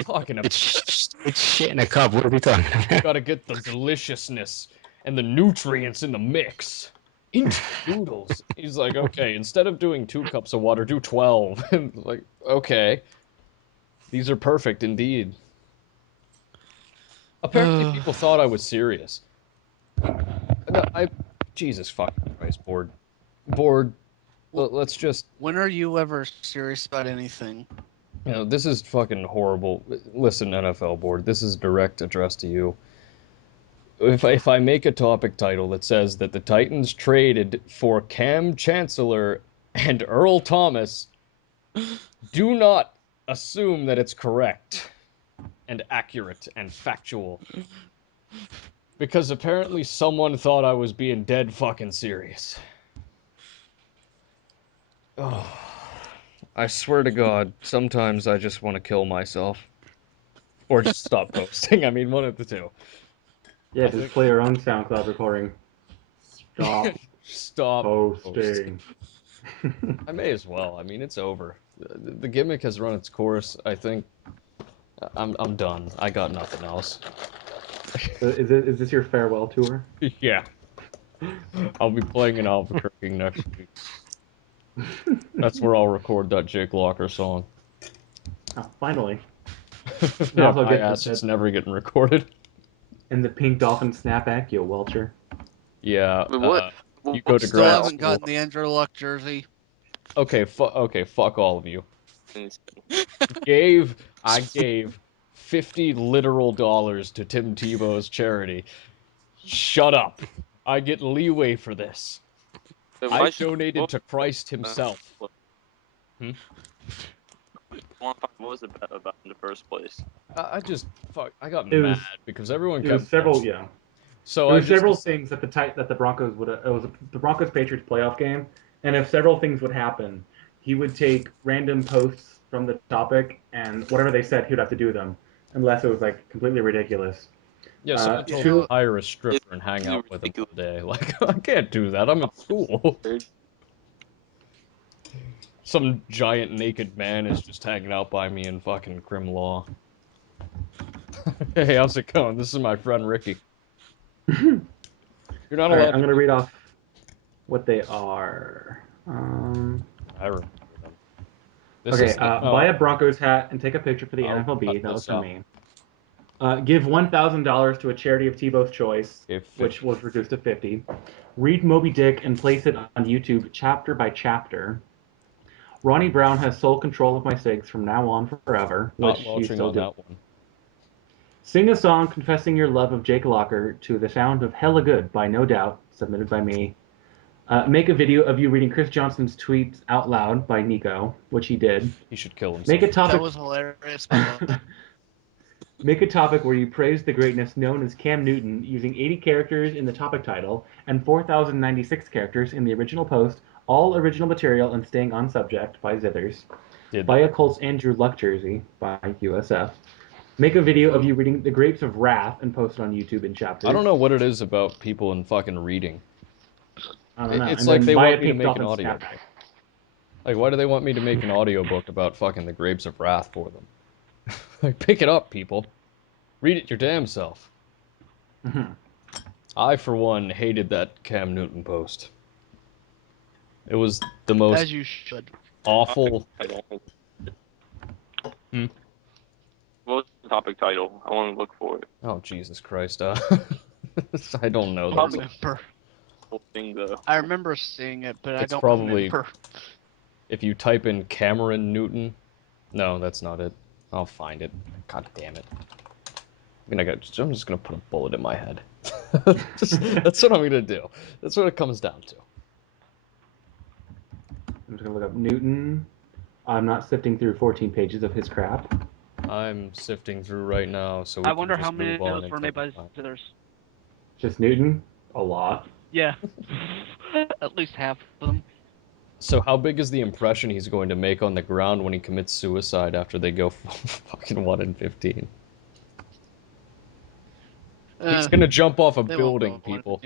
Talking about It's shit in a cup. What are we talking you about? gotta get the deliciousness and the nutrients in the mix into the noodles. He's like, okay, instead of doing 2 cups of water, do 12. And like, okay, these are perfect indeed. Apparently, people thought I was serious. No, Jesus fucking Christ, board. Let's just, When are you ever serious about anything? this is fucking horrible. Listen, NFL board, this is direct address to you. If I make a topic title that says that the Titans traded for Cam Chancellor and Earl Thomas, do not assume that it's correct and accurate and factual. Because apparently someone thought I was being dead fucking serious. Oh, I swear to God, sometimes I just want to kill myself. Or just stop posting. I mean, one of the two. Yeah, I just think play your own SoundCloud recording. Stop stop posting. posting. I may as well. I mean, it's over. The gimmick has run its course. I think I'm done. I got nothing else. Is this your farewell tour? Yeah, I'll be playing in Albuquerque next week. That's where I'll record that Jake Locker song. Oh, finally. And Yeah, also my get ass, it's never getting recorded. the pink dolphin snapback, you welcher. Yeah, But what? you go to What's Still grad haven't school. gotten the Andrew Luck jersey. Okay, fuck all of you. that? I gave $50 literal to Tim Tebow's charity. Shut up. I get leeway for this. I Why should donated to Christ uh, himself. what Hmm? what was it about in the first place? I just I got It mad was because everyone it was kept several bullshitting. yeah. So There I were just several decided, things that the Broncos would it was the Broncos Patriots playoff game, and if several things would happen, he would take random posts from the topic and whatever they said, he would have to do them, unless it was like completely ridiculous. yeah, someone You told me to Two know, hire a It's stripper and hang really out with him ridiculous. all day. Like, I can't do that. I'm in school. Some giant naked man is just hanging out by me in fucking crim law. Hey, how's it going? This is my friend Ricky. All You're not right, allowed I'm to gonna do read that. off what they are. I remember them. This Okay, is the buy no. a Broncos hat and take a picture for the I'll cut NFLB. That was this from out. me. Give $1,000 to a charity of Tebow's choice, Okay, which 50. was reduced to 50. Read Moby Dick and place it on YouTube chapter by chapter. Ronnie Brown has sole control of my SIGs from now on forever, which Not he's watching still on doing. that one. Sing a song confessing your love of Jake Locker to the sound of Hella Good by No Doubt, submitted by me. Make a video of you reading Chris Johnson's tweets out loud by Nico, which he did. He should kill Make himself. a that topic. was hilarious, by the way. Make a topic where you praise the greatness known as Cam Newton using 80 characters in the topic title and 4,096 characters in the original post, all original material and staying on subject by Zithers. Did Buy a that. Colts Andrew Luck jersey by USF. Make a video of Ooh. you reading The Grapes of Wrath and post it on YouTube in I don't chapters. know what it is about people and fucking reading. I don't know. It's And like then they buy want a me to Pink make an Dolphin audio snapback. book. Like, why do they want me to make an audiobook about fucking the Grapes of Wrath for them? Like, pick it up, people. Read it your damn self. Mhm. I, for one, hated that Cam Newton post. It was the most As you should. awful. I don't think. Hmm? What was the topic title? I want to look for it. Oh, Jesus Christ. I don't know. I don't That's, remember. Whole thing though. I remember seeing it, but I it's don't probably, remember. if you type in Cameron Newton. No, that's not it. I'll find it. God damn it. I'm just gonna put a bullet in my head. That's what I'm gonna do. That's what it comes down to. I'm just gonna look up Newton. I'm not sifting through 14 pages of his crap. I'm sifting through right now, so we I can wonder how just many move of on those were until made the by time. Zithers. Just Newton? A lot. Yeah. At least half of them. So how big is the impression he's going to make on the ground when he commits suicide after they go fucking 1-15? He's gonna jump off a They won't building, go people.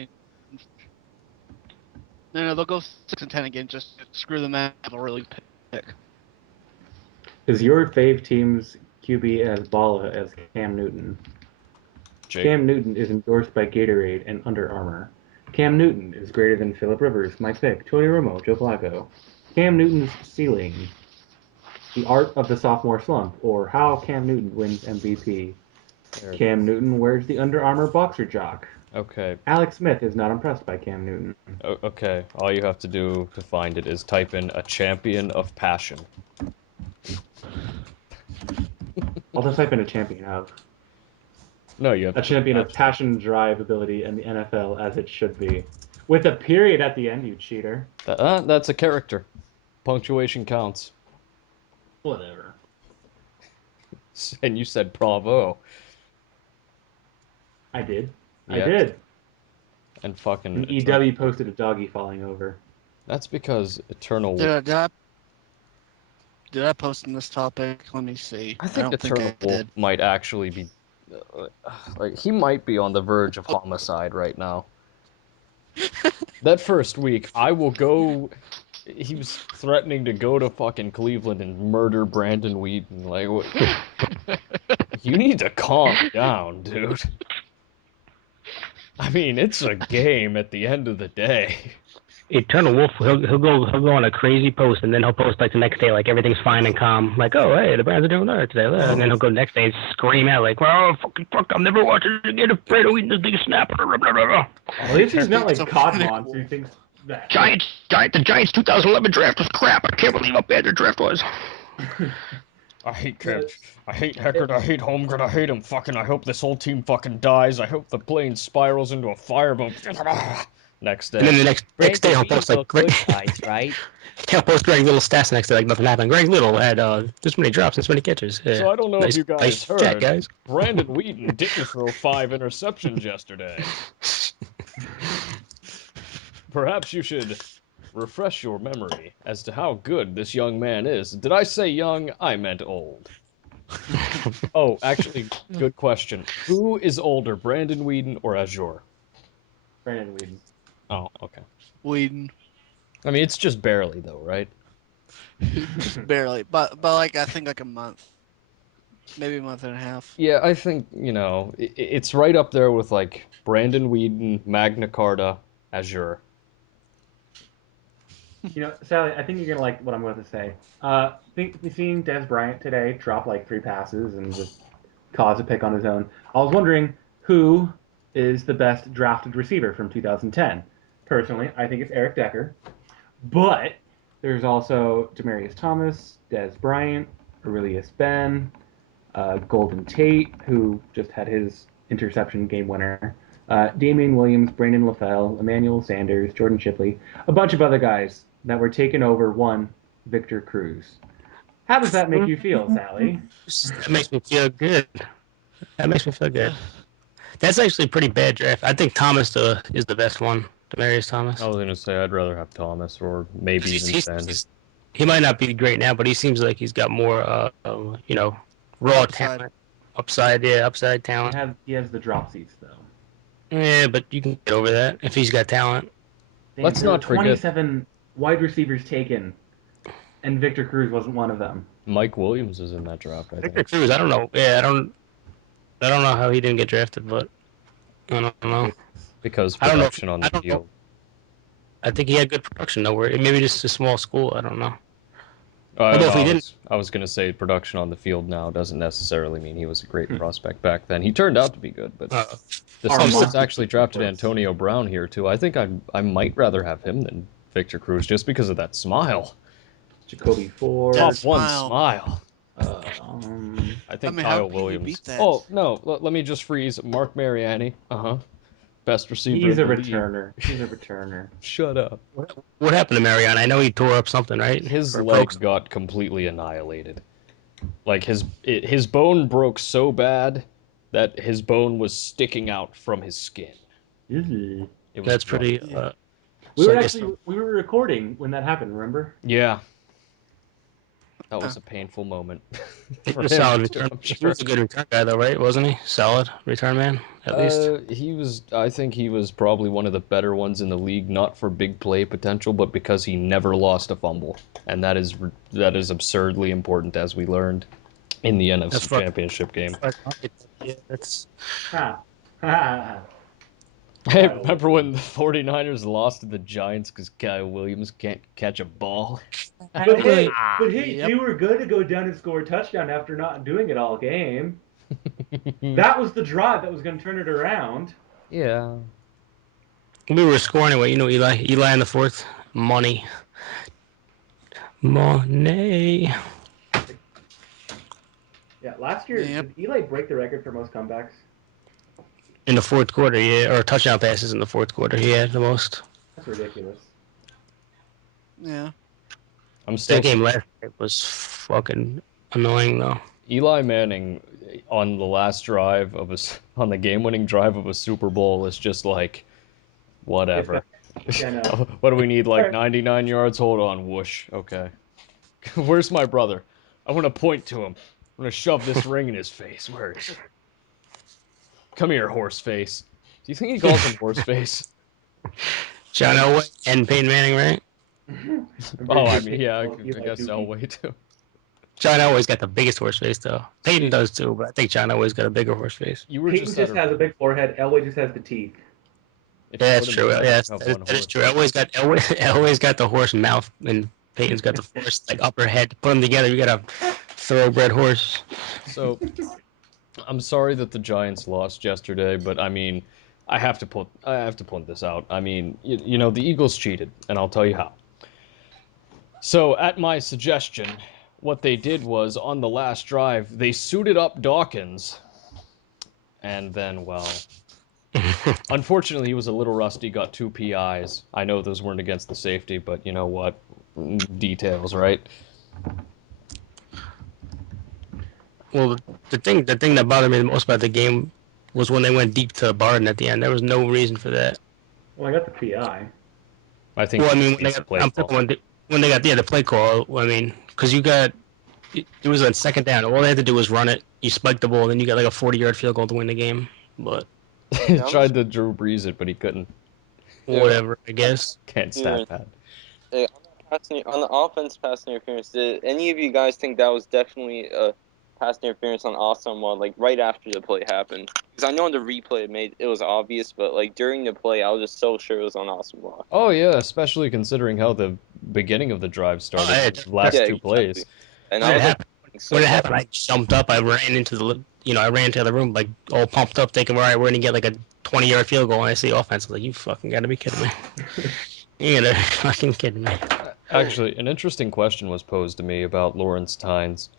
No, they'll go 6-10 again. Just screw them out. Have a really pick. Is your fave team's QB as baller as Cam Newton? Jake? Cam Newton is endorsed by Gatorade and Under Armour. Cam Newton is greater than Phillip Rivers, Mike Vick, Tony Romo, Joe Flacco. Cam Newton's ceiling. The art of the sophomore slump, or how Cam Newton wins MVP. Cam Newton wears the Under Armour boxer jock. Okay. Alex Smith is not impressed by Cam Newton. Okay. All you have to do to find it is type in a champion of passion. I'll just type in a champion of. No, you have A champion of passion, drive, ability, and the NFL as it should be. With a period at the end, you cheater. That's a character. Punctuation counts. Whatever. And you said bravo. I did. I Yeah. did. And fucking. And EW posted a doggy falling over. That's because Eternal. Did I post in this topic? Let me see. I think don't think I Eternal did. might actually be. Like, he might be on the verge of homicide right now. That first week, I will go. He was threatening to go to fucking Cleveland and murder Brandon Whedon. Like, what? You need to calm down, dude. I mean, it's a game at the end of the day. Eternal Wolf, he'll go on a crazy post, and then he'll post like the next day, like everything's fine and calm, like, oh hey, the Browns are doing alright today, and then he'll go the next day and scream out like, well, fuck, I'm never watching it again if Brandon Whedon is the biggest snapper. Blah, blah, blah. At least he's not like So COD funny. monster who thinks that. The Giants 2011 draft was crap. I can't believe how bad their draft was. I hate Kemp. I hate Heckard. I hate Holmgren. I hate him. Fucking. I hope this whole team fucking dies. I hope the plane spirals into a fireboat. Next day. And then the next day he'll post like guys, right? he'll post Greg Little stats next day like nothing happened. Greg Little had this many drops, this many catches. Yeah. So I don't know if you guys nice heard. chat, guys. Brandon Wheaton didn't throw 5 interceptions yesterday. Perhaps you should refresh your memory as to how good this young man is. Did I say young? I meant old. Oh, actually, good question. Who is older, Brandon Whedon or Azure? Brandon Whedon. Oh, okay. Whedon. I mean, it's just barely, though, right? Just barely. But like I think like a month. Maybe a month and a half. Yeah, I think, it's right up there with, like, Brandon Whedon, Magna Carta, Azure. Sally, I think you're gonna like what I'm going to say. Seeing Des Bryant today drop like 3 passes and just cause a pick on his own. I was wondering who is the best drafted receiver from 2010. Personally, I think it's Eric Decker, but there's also Demaryius Thomas, Des Bryant, Aurelius Ben, Golden Tate, who just had his interception game winner, Damian Williams, Brandon LaFell, Emmanuel Sanders, Jordan Shipley, a bunch of other guys that were taken over one Victor Cruz. How does that make you feel, Sally? That makes me feel good. That's actually a pretty bad draft. I think Thomas is the best one. Demaryius Thomas. I was going to say I'd rather have Thomas or maybe even Sanders. He might not be great now, but he seems like he's got more, raw talent. Upside talent. He has the drop seats, though. Yeah, but you can get over that if he's got talent. Let's not forget 27 wide receivers taken, and Victor Cruz wasn't one of them. Mike Williams is in that draft, I Victor think. Cruz, I don't know. Yeah, I don't know how he didn't get drafted, but I don't know. Because production on the field. I think he had good production though. Maybe just a small school. I don't know. I was going to say production on the field now doesn't necessarily mean he was a great prospect back then. He turned out to be good, but the Steelers actually drafted Antonio Brown here too. I think I might rather have him than Victor Cruz just because of that smile. Jacoby Ford. Top one smile. I think Kyle how Williams. Beat that? Oh no, let me just freeze. Mark Mariani. Best receiver. He's a returner. He's a returner. Shut up. What happened to Mariani? I know he tore up something, right? His leg got completely annihilated. Like his bone broke so bad that his bone was sticking out from his skin. Mm-hmm. That's pretty. we were recording when that happened. Remember? Yeah. That was a painful moment. He for was a him, solid return. I'm He sure. was a good return guy, though, right? Wasn't he? Solid return man, at least. He was. I think he was probably one of the better ones in the league, not for big play potential, but because he never lost a fumble, and that is absurdly important, as we learned in the That's NFC fuck. Championship game. Yeah, that's. Ha. Ha. Hey, Kyle remember Williams. when the 49ers lost to the Giants because Kyle Williams can't catch a ball? But hey, Yep. they were going to go down and score a touchdown after not doing it all game. That was the drive that was going to turn it around. Yeah. We were scoring anyway. You know, Eli in the fourth. Money. Yeah, last year, Yep. did Eli break the record for most comebacks? In the fourth quarter, yeah, or touchdown passes in the fourth quarter. He had the most. That's ridiculous. Yeah. I'm still That game last night was fucking annoying, though. Eli Manning on the last drive of on the game-winning drive of a Super Bowl is just like whatever. Yeah, no. What do we need? Like Alright. 99 yards? Hold on, whoosh. Okay. Where's my brother? I want to point to him. I'm gonna shove this ring in his face. Where is he? Come here, horse face. Do you think he calls him horse face? John Elway and Peyton Manning, right? I'm pretty Oh, sure I mean, yeah, I Eli guess Dookie. Elway too. John Elway's got the biggest horse face, though. Peyton does too, but I think John Elway's got a bigger horse face. You were Peyton just at just has a big forehead. Elway just has the teeth. If Yeah, you that's put him true. together, Yeah, you have that is, one that is horse. true. Elway's got the horse mouth, and Peyton's got the horse like upper head. Put them together, you got a thoroughbred horse. So I'm sorry that the Giants lost yesterday, but I mean, I have to point this out. I mean, you know, the Eagles cheated, and I'll tell you how. So at my suggestion, what they did was on the last drive, they suited up Dawkins, and then, well, unfortunately, he was a little rusty, got 2 PIs. I know those weren't against the safety, but you know what? Details, right? Well, the thing that bothered me the most about the game was when they went deep to Barden at the end. There was no reason for that. Well, I got the PI. I think Well, I he mean, just needs to play I'm call. talking when they got the play call. I mean, because it was on second down. All they had to do was run it. You spiked the ball, and then you got like a 40-yard field goal to win the game. But He tried to Drew Brees it, but he couldn't. whatever, I guess. Can't stat pad. On on the offense pass interference, did any of you guys think that was definitely a pass interference on awesome one, like right after the play happened? Because I know in the replay it was obvious, but like during the play, I was just so sure it was on awesome one. Oh yeah, especially considering how the beginning of the drive started, yeah, the last Yeah, two exactly. plays. And When I it was like, happened, so when it hard. happened, I jumped up. I ran into I ran to the other room like all pumped up, thinking, all right, we're gonna get like a 20-yard field goal. And I see offense. I was like, you fucking gotta be kidding me. You gotta be fucking kidding me. Actually, an interesting question was posed to me about Lawrence Tynes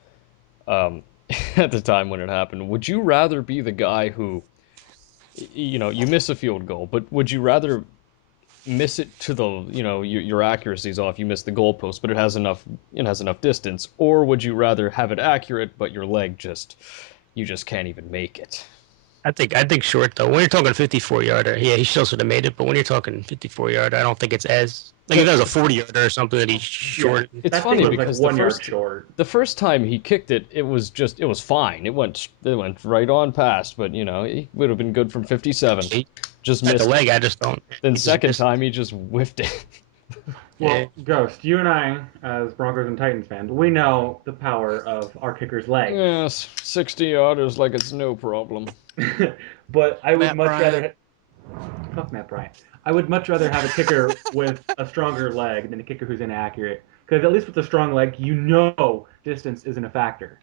at the time when it happened. Would you rather be the guy who, you know, you miss a field goal, but would you rather miss it to the, you know, your accuracy's off, you miss the goalpost, but it has enough distance, or would you rather have it accurate, but your leg you just can't even make it? I think short though. When you're talking 54-yarder, yeah, he still should have made it. But when you're talking 54-yarder, I don't think it's as like if that was a 40-yarder or something that he's Yeah, short. It's that thing funny was like because the 1 yard first short. the first time he kicked it, it was fine. It went right on past, but you know, it would have been good from 57. He Just got the missed it. leg. I just don't. Then He just second missed. time he just whiffed it. Yeah. Well, Ghost, you and I, as Broncos and Titans fans, we know the power of our kicker's legs. Yes, 60 yarders like it's no problem. But I would Matt much Bryant. rather. Fuck Matt Bryant. I would much rather have a kicker with a stronger leg than a kicker who's inaccurate. Because at least with a strong leg, you know distance isn't a factor.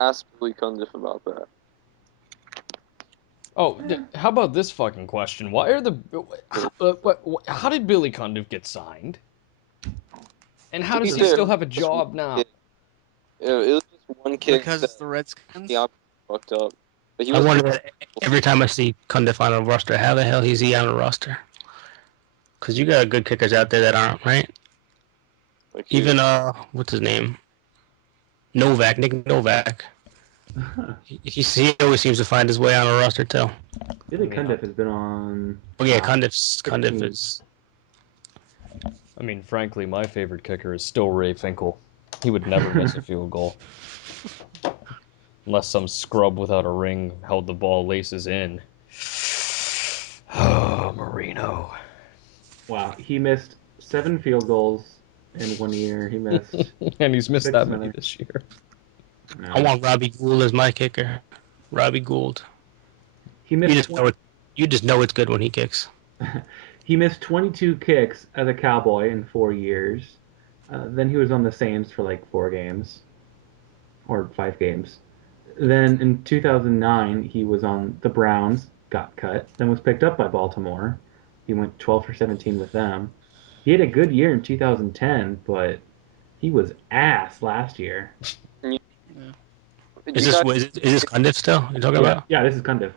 Ask Billy Cundiff about that. Oh, how about this fucking question? Why are the how did Billy Cundiff get signed? And how To be does he fair, still have a just one job now? kick. It was just one kick Because that it's the Redskins. the opposite fucked up. But he I was wonder that every time I see Cundiff on a roster, how the hell is he on a roster? Because you got good kickers out there that aren't, right? like Even what's his name? Novak, Nick Novak. He always seems to find his way on a roster too. Billy Cundiff has been on Oh yeah, 6 Cundiff teams. is. I mean, frankly, my favorite kicker is still Ray Finkel. He would never miss a field goal. Unless some scrub without a ring held the ball laces in. Oh, Marino. Wow, he missed 7 field goals in 1 year. He missed And he's missed 6 that in many another. this year. I No. want Robbie Gould as my kicker. Robbie Gould. He You missed just know it. You just know it's good when he kicks. he missed 22 kicks as a Cowboy in 4 years. Then he was on the Saints for like 4 games or 5 games. Then in 2009, he was on the Browns, got cut, then was picked up by Baltimore. He went 12 for 17 with them. He had a good year in 2010, but he was ass last year. You, Yeah. Is you this guys, is this Cundiff still? You're talking Yeah, about? yeah, this is Cundiff.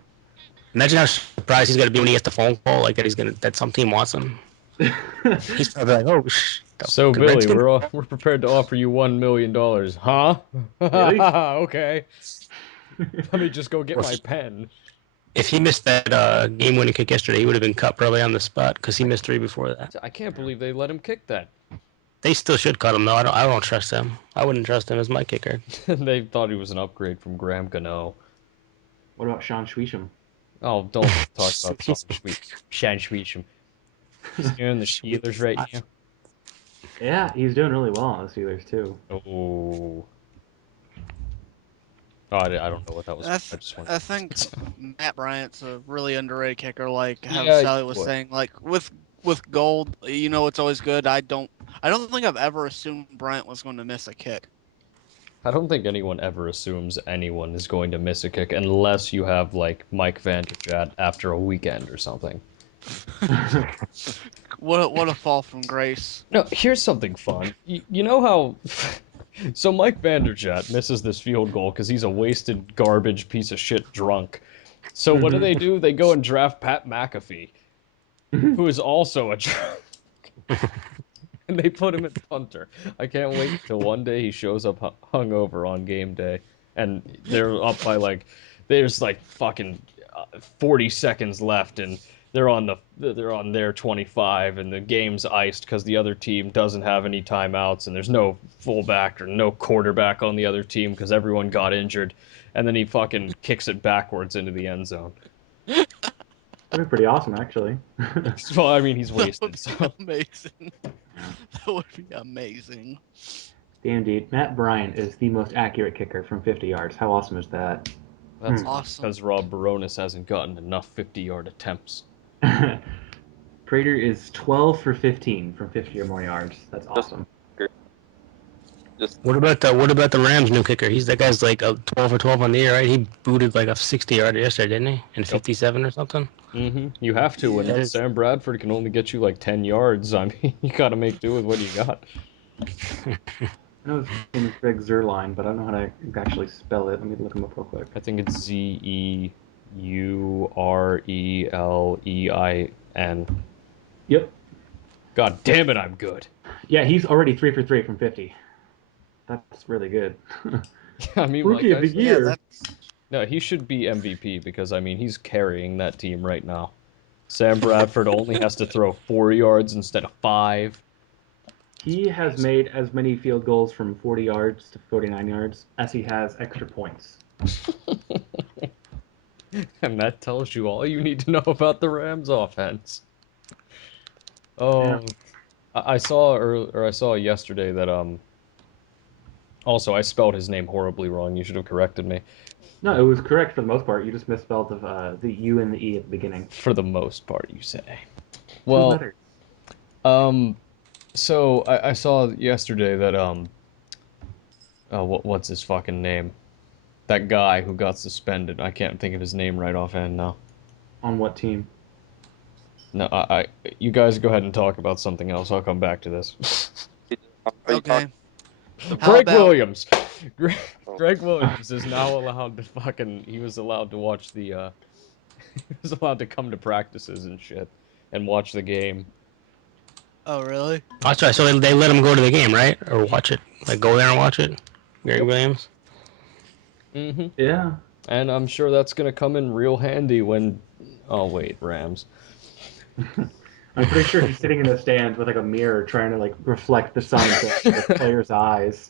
Imagine how surprised he's gonna be when he gets the phone call like that some team wants him. He's probably like, oh, the So, fucking Billy, Redskins. we're prepared to offer you $1 million. Huh? Really? Okay. Let me just go get my pen. If he missed that game-winning kick yesterday, he would have been cut probably on the spot because he missed 3 before that. I can't believe they let him kick that. They still should cut him though. I don't trust him. I wouldn't trust him as my kicker. They thought he was an upgrade from Graham Gano. What about Sean Schweischem? Oh, don't talk about Shan Schweecham. He's doing the Steelers right now. Yeah, he's doing really well on the Steelers too. Oh. Oh, I don't know what that was. I just went. I think Matt Bryant's a really underrated kicker. Like how Yeah, Sally was what? saying, like with Gold, it's always good. I don't think I've ever assumed Bryant was going to miss a kick. I don't think anyone ever assumes anyone is going to miss a kick unless you have like Mike Vanderjagt after a weekend or something. What a fall from grace. No, here's something fun. You know how so Mike Vanderjagt misses this field goal because he's a wasted garbage piece of shit drunk. So what Mhm. do? They go and draft Pat McAfee, who is also a drunk. And they put him at punter. I can't wait till one day he shows up hungover on game day, and they're up by like, there's like fucking 40 seconds left, and they're on their 25, and the game's iced because the other team doesn't have any timeouts, and there's no fullback or no quarterback on the other team because everyone got injured, and then he fucking kicks it backwards into the end zone. That'd be pretty awesome, actually. Well, I mean, he's That would wasted, be so amazing. Yeah. That would be amazing. Damn, dude. Matt Bryant is the most accurate kicker from 50 yards. How awesome is that? that's Hmm. Awesome. because Rob Baronis hasn't gotten enough 50-yard attempts. Prater is 12 for 15 from 50 or more yards. That's just, awesome. just What about the Rams new kicker? That guy's like a 12 for 12 on the year, right? He booted like a 60-yarder yesterday, didn't he? And Yep. 57 or something. You have to when That Yeah. is. Sam Bradford can only get you like 10 yards. I mean, you got to make do with what you got. I know his name is Greg Zerline, but I don't know how to actually spell it. Let me look him up real quick. I think it's Zeurelein. Yep. God damn it, I'm good. Yeah, he's already 3 for 3 from 50. That's really good. I mean, Rookie like of I the said, Yeah, year. that's no, he should be MVP because I mean, he's carrying that team right now. Sam Bradford only has to throw 4 yards instead of 5. He has made as many field goals from 40 yards to 49 yards as he has extra points. And that tells you all you need to know about the Rams offense. Yeah. Oh, I saw or I saw yesterday that also I spelled his name horribly wrong. You should have corrected me. No, it was correct for the most part. You just misspelled the U and the E at the beginning. For the most part, you say. Two Well, letters. um, so I saw yesterday that what's his fucking name? That guy who got suspended. I can't think of his name right offhand now. On what team? No, you guys go ahead and talk about something else. I'll come back to this. are you talking okay. the How Greg about Williams. Greg Williams is now allowed to fucking. He was allowed to watch the. He was allowed to come to practices and shit and watch the game. Oh, really? That's right. So they let him go to the game, right? Or watch it. Like go there and watch it. Greg Yep. Williams. Mm-hmm. Yeah. And I'm sure that's gonna come in real handy when. Oh wait, Rams. I'm pretty sure he's sitting in the stands with like a mirror trying to like reflect the sun into the players' eyes.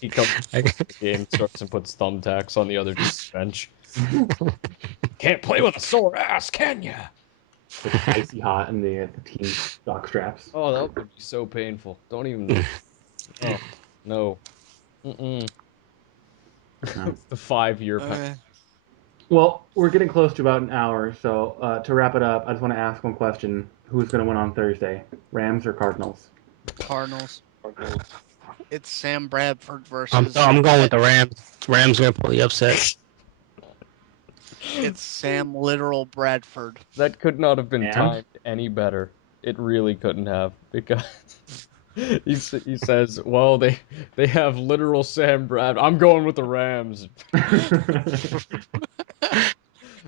He comes to the game, starts and puts thumbtacks on the other team's bench. Can't play with a sore ass, can ya? It's icy hot in the team jock straps. Oh, that would be so painful. Don't even. Oh, no. No. It's the 5-year Okay. Well, we're getting close to about an hour, so to wrap it up, I just want to ask one question: Who's going to win on Thursday, Rams or Cardinals? Cardinals. Cardinals. It's Sam Bradford I'm, versus. I'm going with the Rams. Rams gonna pull the upset. It's Sam literal Bradford. That could not have been And? timed any better. It really couldn't have, because he says, "Well, they have literal Sam Brad. I'm going with the Rams."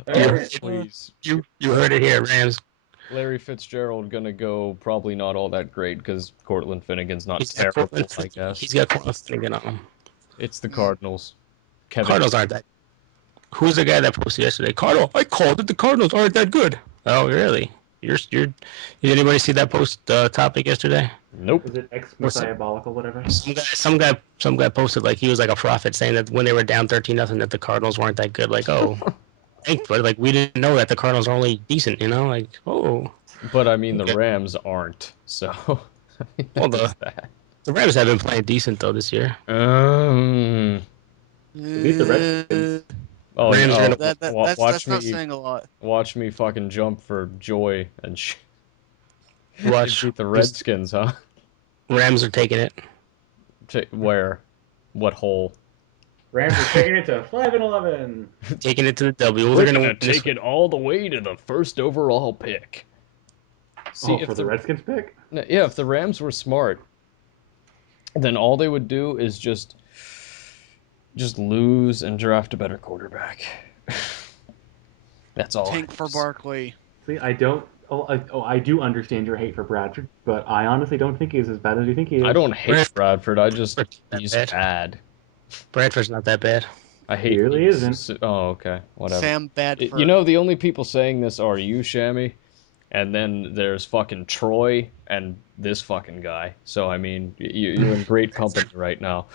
Oh, You, please. you heard it here, Rams. Larry Fitzgerald gonna go probably not all that great because Cortland Finnegan's not He's got terrible, Cortland. I guess. He's got Cortland Finnegan on him. It's the Cardinals. Kevin. Cardinals aren't that. Who's the guy that posted yesterday? Cardinal. I called it. The Cardinals aren't that good. Oh, really? Did anybody see that post topic yesterday? Nope. Was it ex-Messiahbolical, whatever? Some guy posted like he was like a prophet saying that when they were down 13-0 that the Cardinals weren't that good. Like, oh, but like we didn't know that the Cardinals are only decent. Like, oh. But I mean, the Okay. Rams aren't. So. I mean, Well, there's that. the Rams have been playing decent though this year. They beat the Redskins. Oh, Rams are no. gonna Watch That's not me. saying a lot. Watch me fucking jump for joy and watch. They beat the Redskins, huh? Rams are taking it. Where? What hole? Rams are taking it to 5-11. Taking it to the W. We're They're gonna gonna win this take it all the way to the first overall pick. See, For the Redskins pick? Yeah, if the Rams were smart, then all they would do is just lose and draft a better quarterback. That's all. Tank for Barkley. See, I don't. I do understand your hate for Bradford, but I honestly don't think he's as bad as you think he is. I don't hate Bradford. He's bad. bad. Bradford's not that bad. I hate. He really isn't. Oh, okay, whatever. Sam Badford. You know, the only people saying this are you, Shammy, and then there's fucking Troy and this fucking guy. So I mean, you're in great company right now.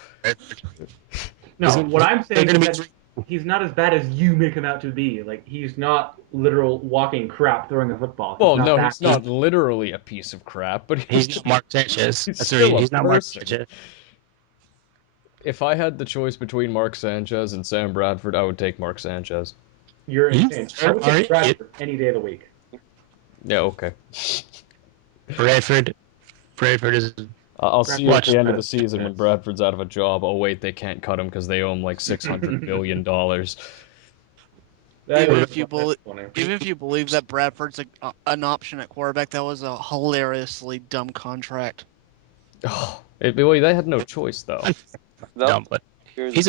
No, what I'm saying gonna is that he's not as bad as you make him out to be. Like, he's not literal walking crap throwing a football. Well, not no, that he's not literally a piece of crap, but He's not Mark Sanchez. he's That's still he's a not Mark person. Sanchez. If I had the choice between Mark Sanchez and Sam Bradford, I would take Mark Sanchez. You're insane. I would take Alright. Bradford any day of the week. Yeah, okay. Bradford is I'll see you at Watch the end of the season when Bradford's out of a job. Oh wait, they can't cut him because they owe him like $600 million. Even if you believe that Bradford's an option at quarterback, that was a hilariously dumb contract. Oh, well, they had no choice though. dumb, but he's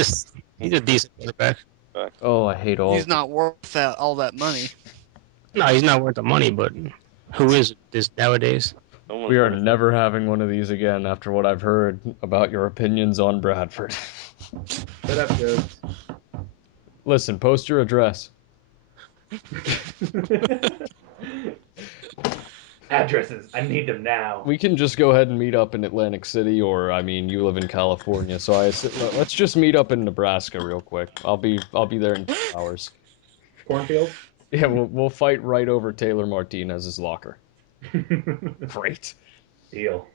a decent quarterback. Oh, I hate all. He's not worth all that money. No, he's not worth the money, but who is this nowadays? We are never having one of these again after what I've heard about your opinions on Bradford. Shut up, Jones. Listen, post your address. Addresses. I need them now. We can just go ahead and meet up in Atlantic City, or I mean, you live in California, so let's just meet up in Nebraska real quick. I'll be there in 2 hours. Cornfield? Yeah, we'll fight right over Taylor Martinez's locker. Great. Deal.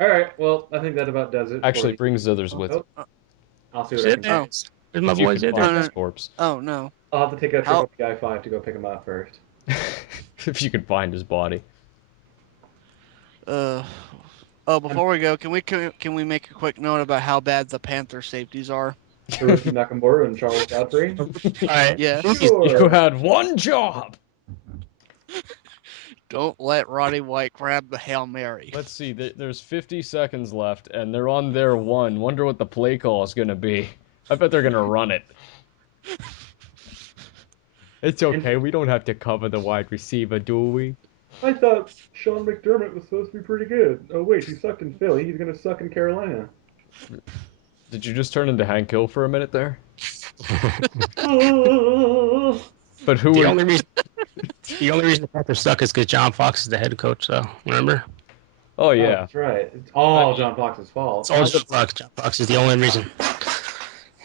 All right. Well, I think that about does it. Actually, bring Zithers with you. I'll see what I can do. There's my If you boy can Zithers. find his corpse. Oh no. I'll have to take a trip up the I-5 to go pick him up first. If you can find his body. Before we go, can we make a quick note about how bad the Panther safeties are? Haruki Nakamura and Charles Godfrey. All right. Yes. Sure. You had one job. Don't let Roddy White grab the Hail Mary. Let's see. There's 50 seconds left, and they're on their one. Wonder what the play call is gonna be. I bet they're gonna run it. It's okay. We don't have to cover the wide receiver, do we? I thought Sean McDermott was supposed to be pretty good. Oh wait, he sucked in Philly. He's gonna suck in Carolina. Did you just turn into Hank Hill for a minute there? Oh. But who The would only reason The only reason the Panthers suck is because John Fox is the head coach, though. Remember? Oh Oh, yeah. that's right. It's all John Fox's fault. It's all John Fox. John Fox is the only reason.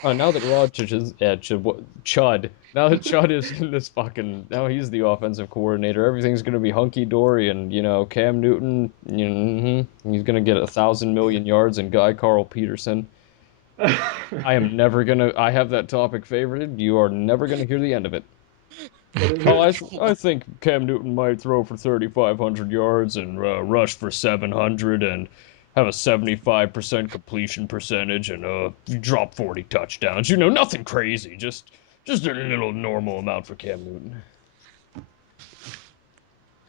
Now that Rodgers is Chud. Now that Chud is in this fucking, now he's the offensive coordinator. Everything's gonna be hunky dory, and Cam Newton, he's gonna get 1,000,000,000 yards, and Guy Carl Peterson. I am never gonna. I have that topic favorited. You are never gonna hear the end of it. What is Oh, it? I think Cam Newton might throw for 3,500 yards and rush for 700 and have a 75% completion percentage and drop 40 touchdowns. Nothing crazy. Just a little normal amount for Cam Newton.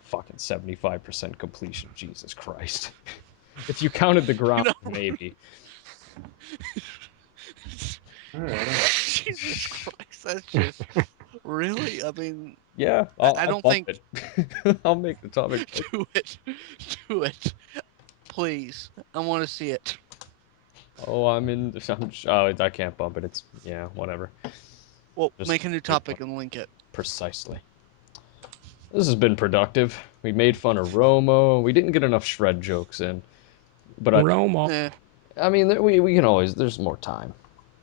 Fucking 75% completion. Jesus Christ. If you counted the ground, maybe. All right. Jesus Christ, that's just really. I mean, Yeah, I I'll don't bump think. it. I'll make the topic. Do it, do it, please. I want to see it. Oh, I can't bump it. It's, yeah, whatever. Well, Just make a new topic and link it. precisely. This has been productive. We made fun of Romo. We didn't get enough shred jokes in, but Romo. Eh, I mean, we can always. There's more time.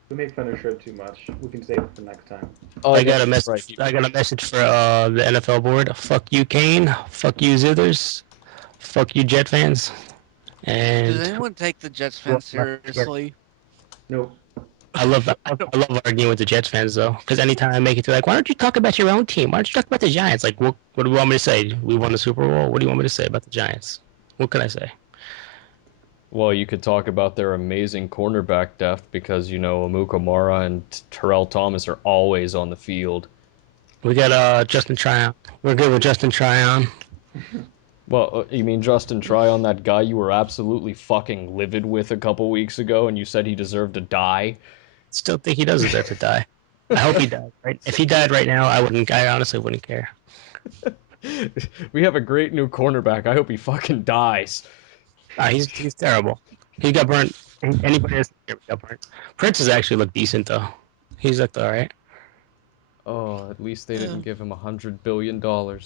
We make fun of Shred too much. We can save it for next time. Oh, I yeah, got a that's message. right. I got a message for the NFL board. Fuck you, Kane. Fuck you, Zithers. Fuck you, Jet fans. does And anyone take the Jets fans seriously? Nope. I love I love arguing with the Jets fans though, because anytime I make it to like, why don't you talk about your own team? Why don't you talk about the Giants? Like, what do you want me to say? We won the Super Bowl. What do you want me to say about the Giants? What can I say? Well, you could talk about their amazing cornerback depth because Amukamara and Terrell Thomas are always on the field. We got Justin Tryon. We're good with Justin Tryon. Well, you mean Justin Tryon, that guy you were absolutely fucking livid with a couple weeks ago, and you said he deserved to die? Still think he does deserve to die. I hope he died. Right? If he died right now, I wouldn't. I honestly wouldn't care. We have a great new cornerback. I hope he fucking dies. He's terrible. He got burnt. Anybody that's got burnt. Prince has actually looked decent though. He's looked all right. Oh, at least they Yeah. didn't give him $100 billion. The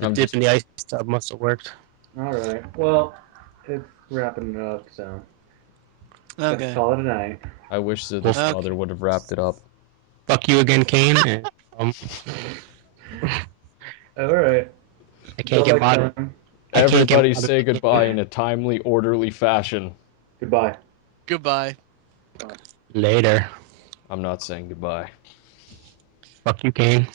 I'm dip just in the ice tub must have worked. All right. Well, it's wrapping up, so let's Okay. call it a night. I wish Well, Zither's father would have wrapped it up. fuck you again, Kane. And, All right. I can't Till get next mod. time. I can't get Everybody mod. say goodbye in a timely, orderly fashion. Goodbye. Goodbye. Later. I'm not saying goodbye. Fuck you, Kane.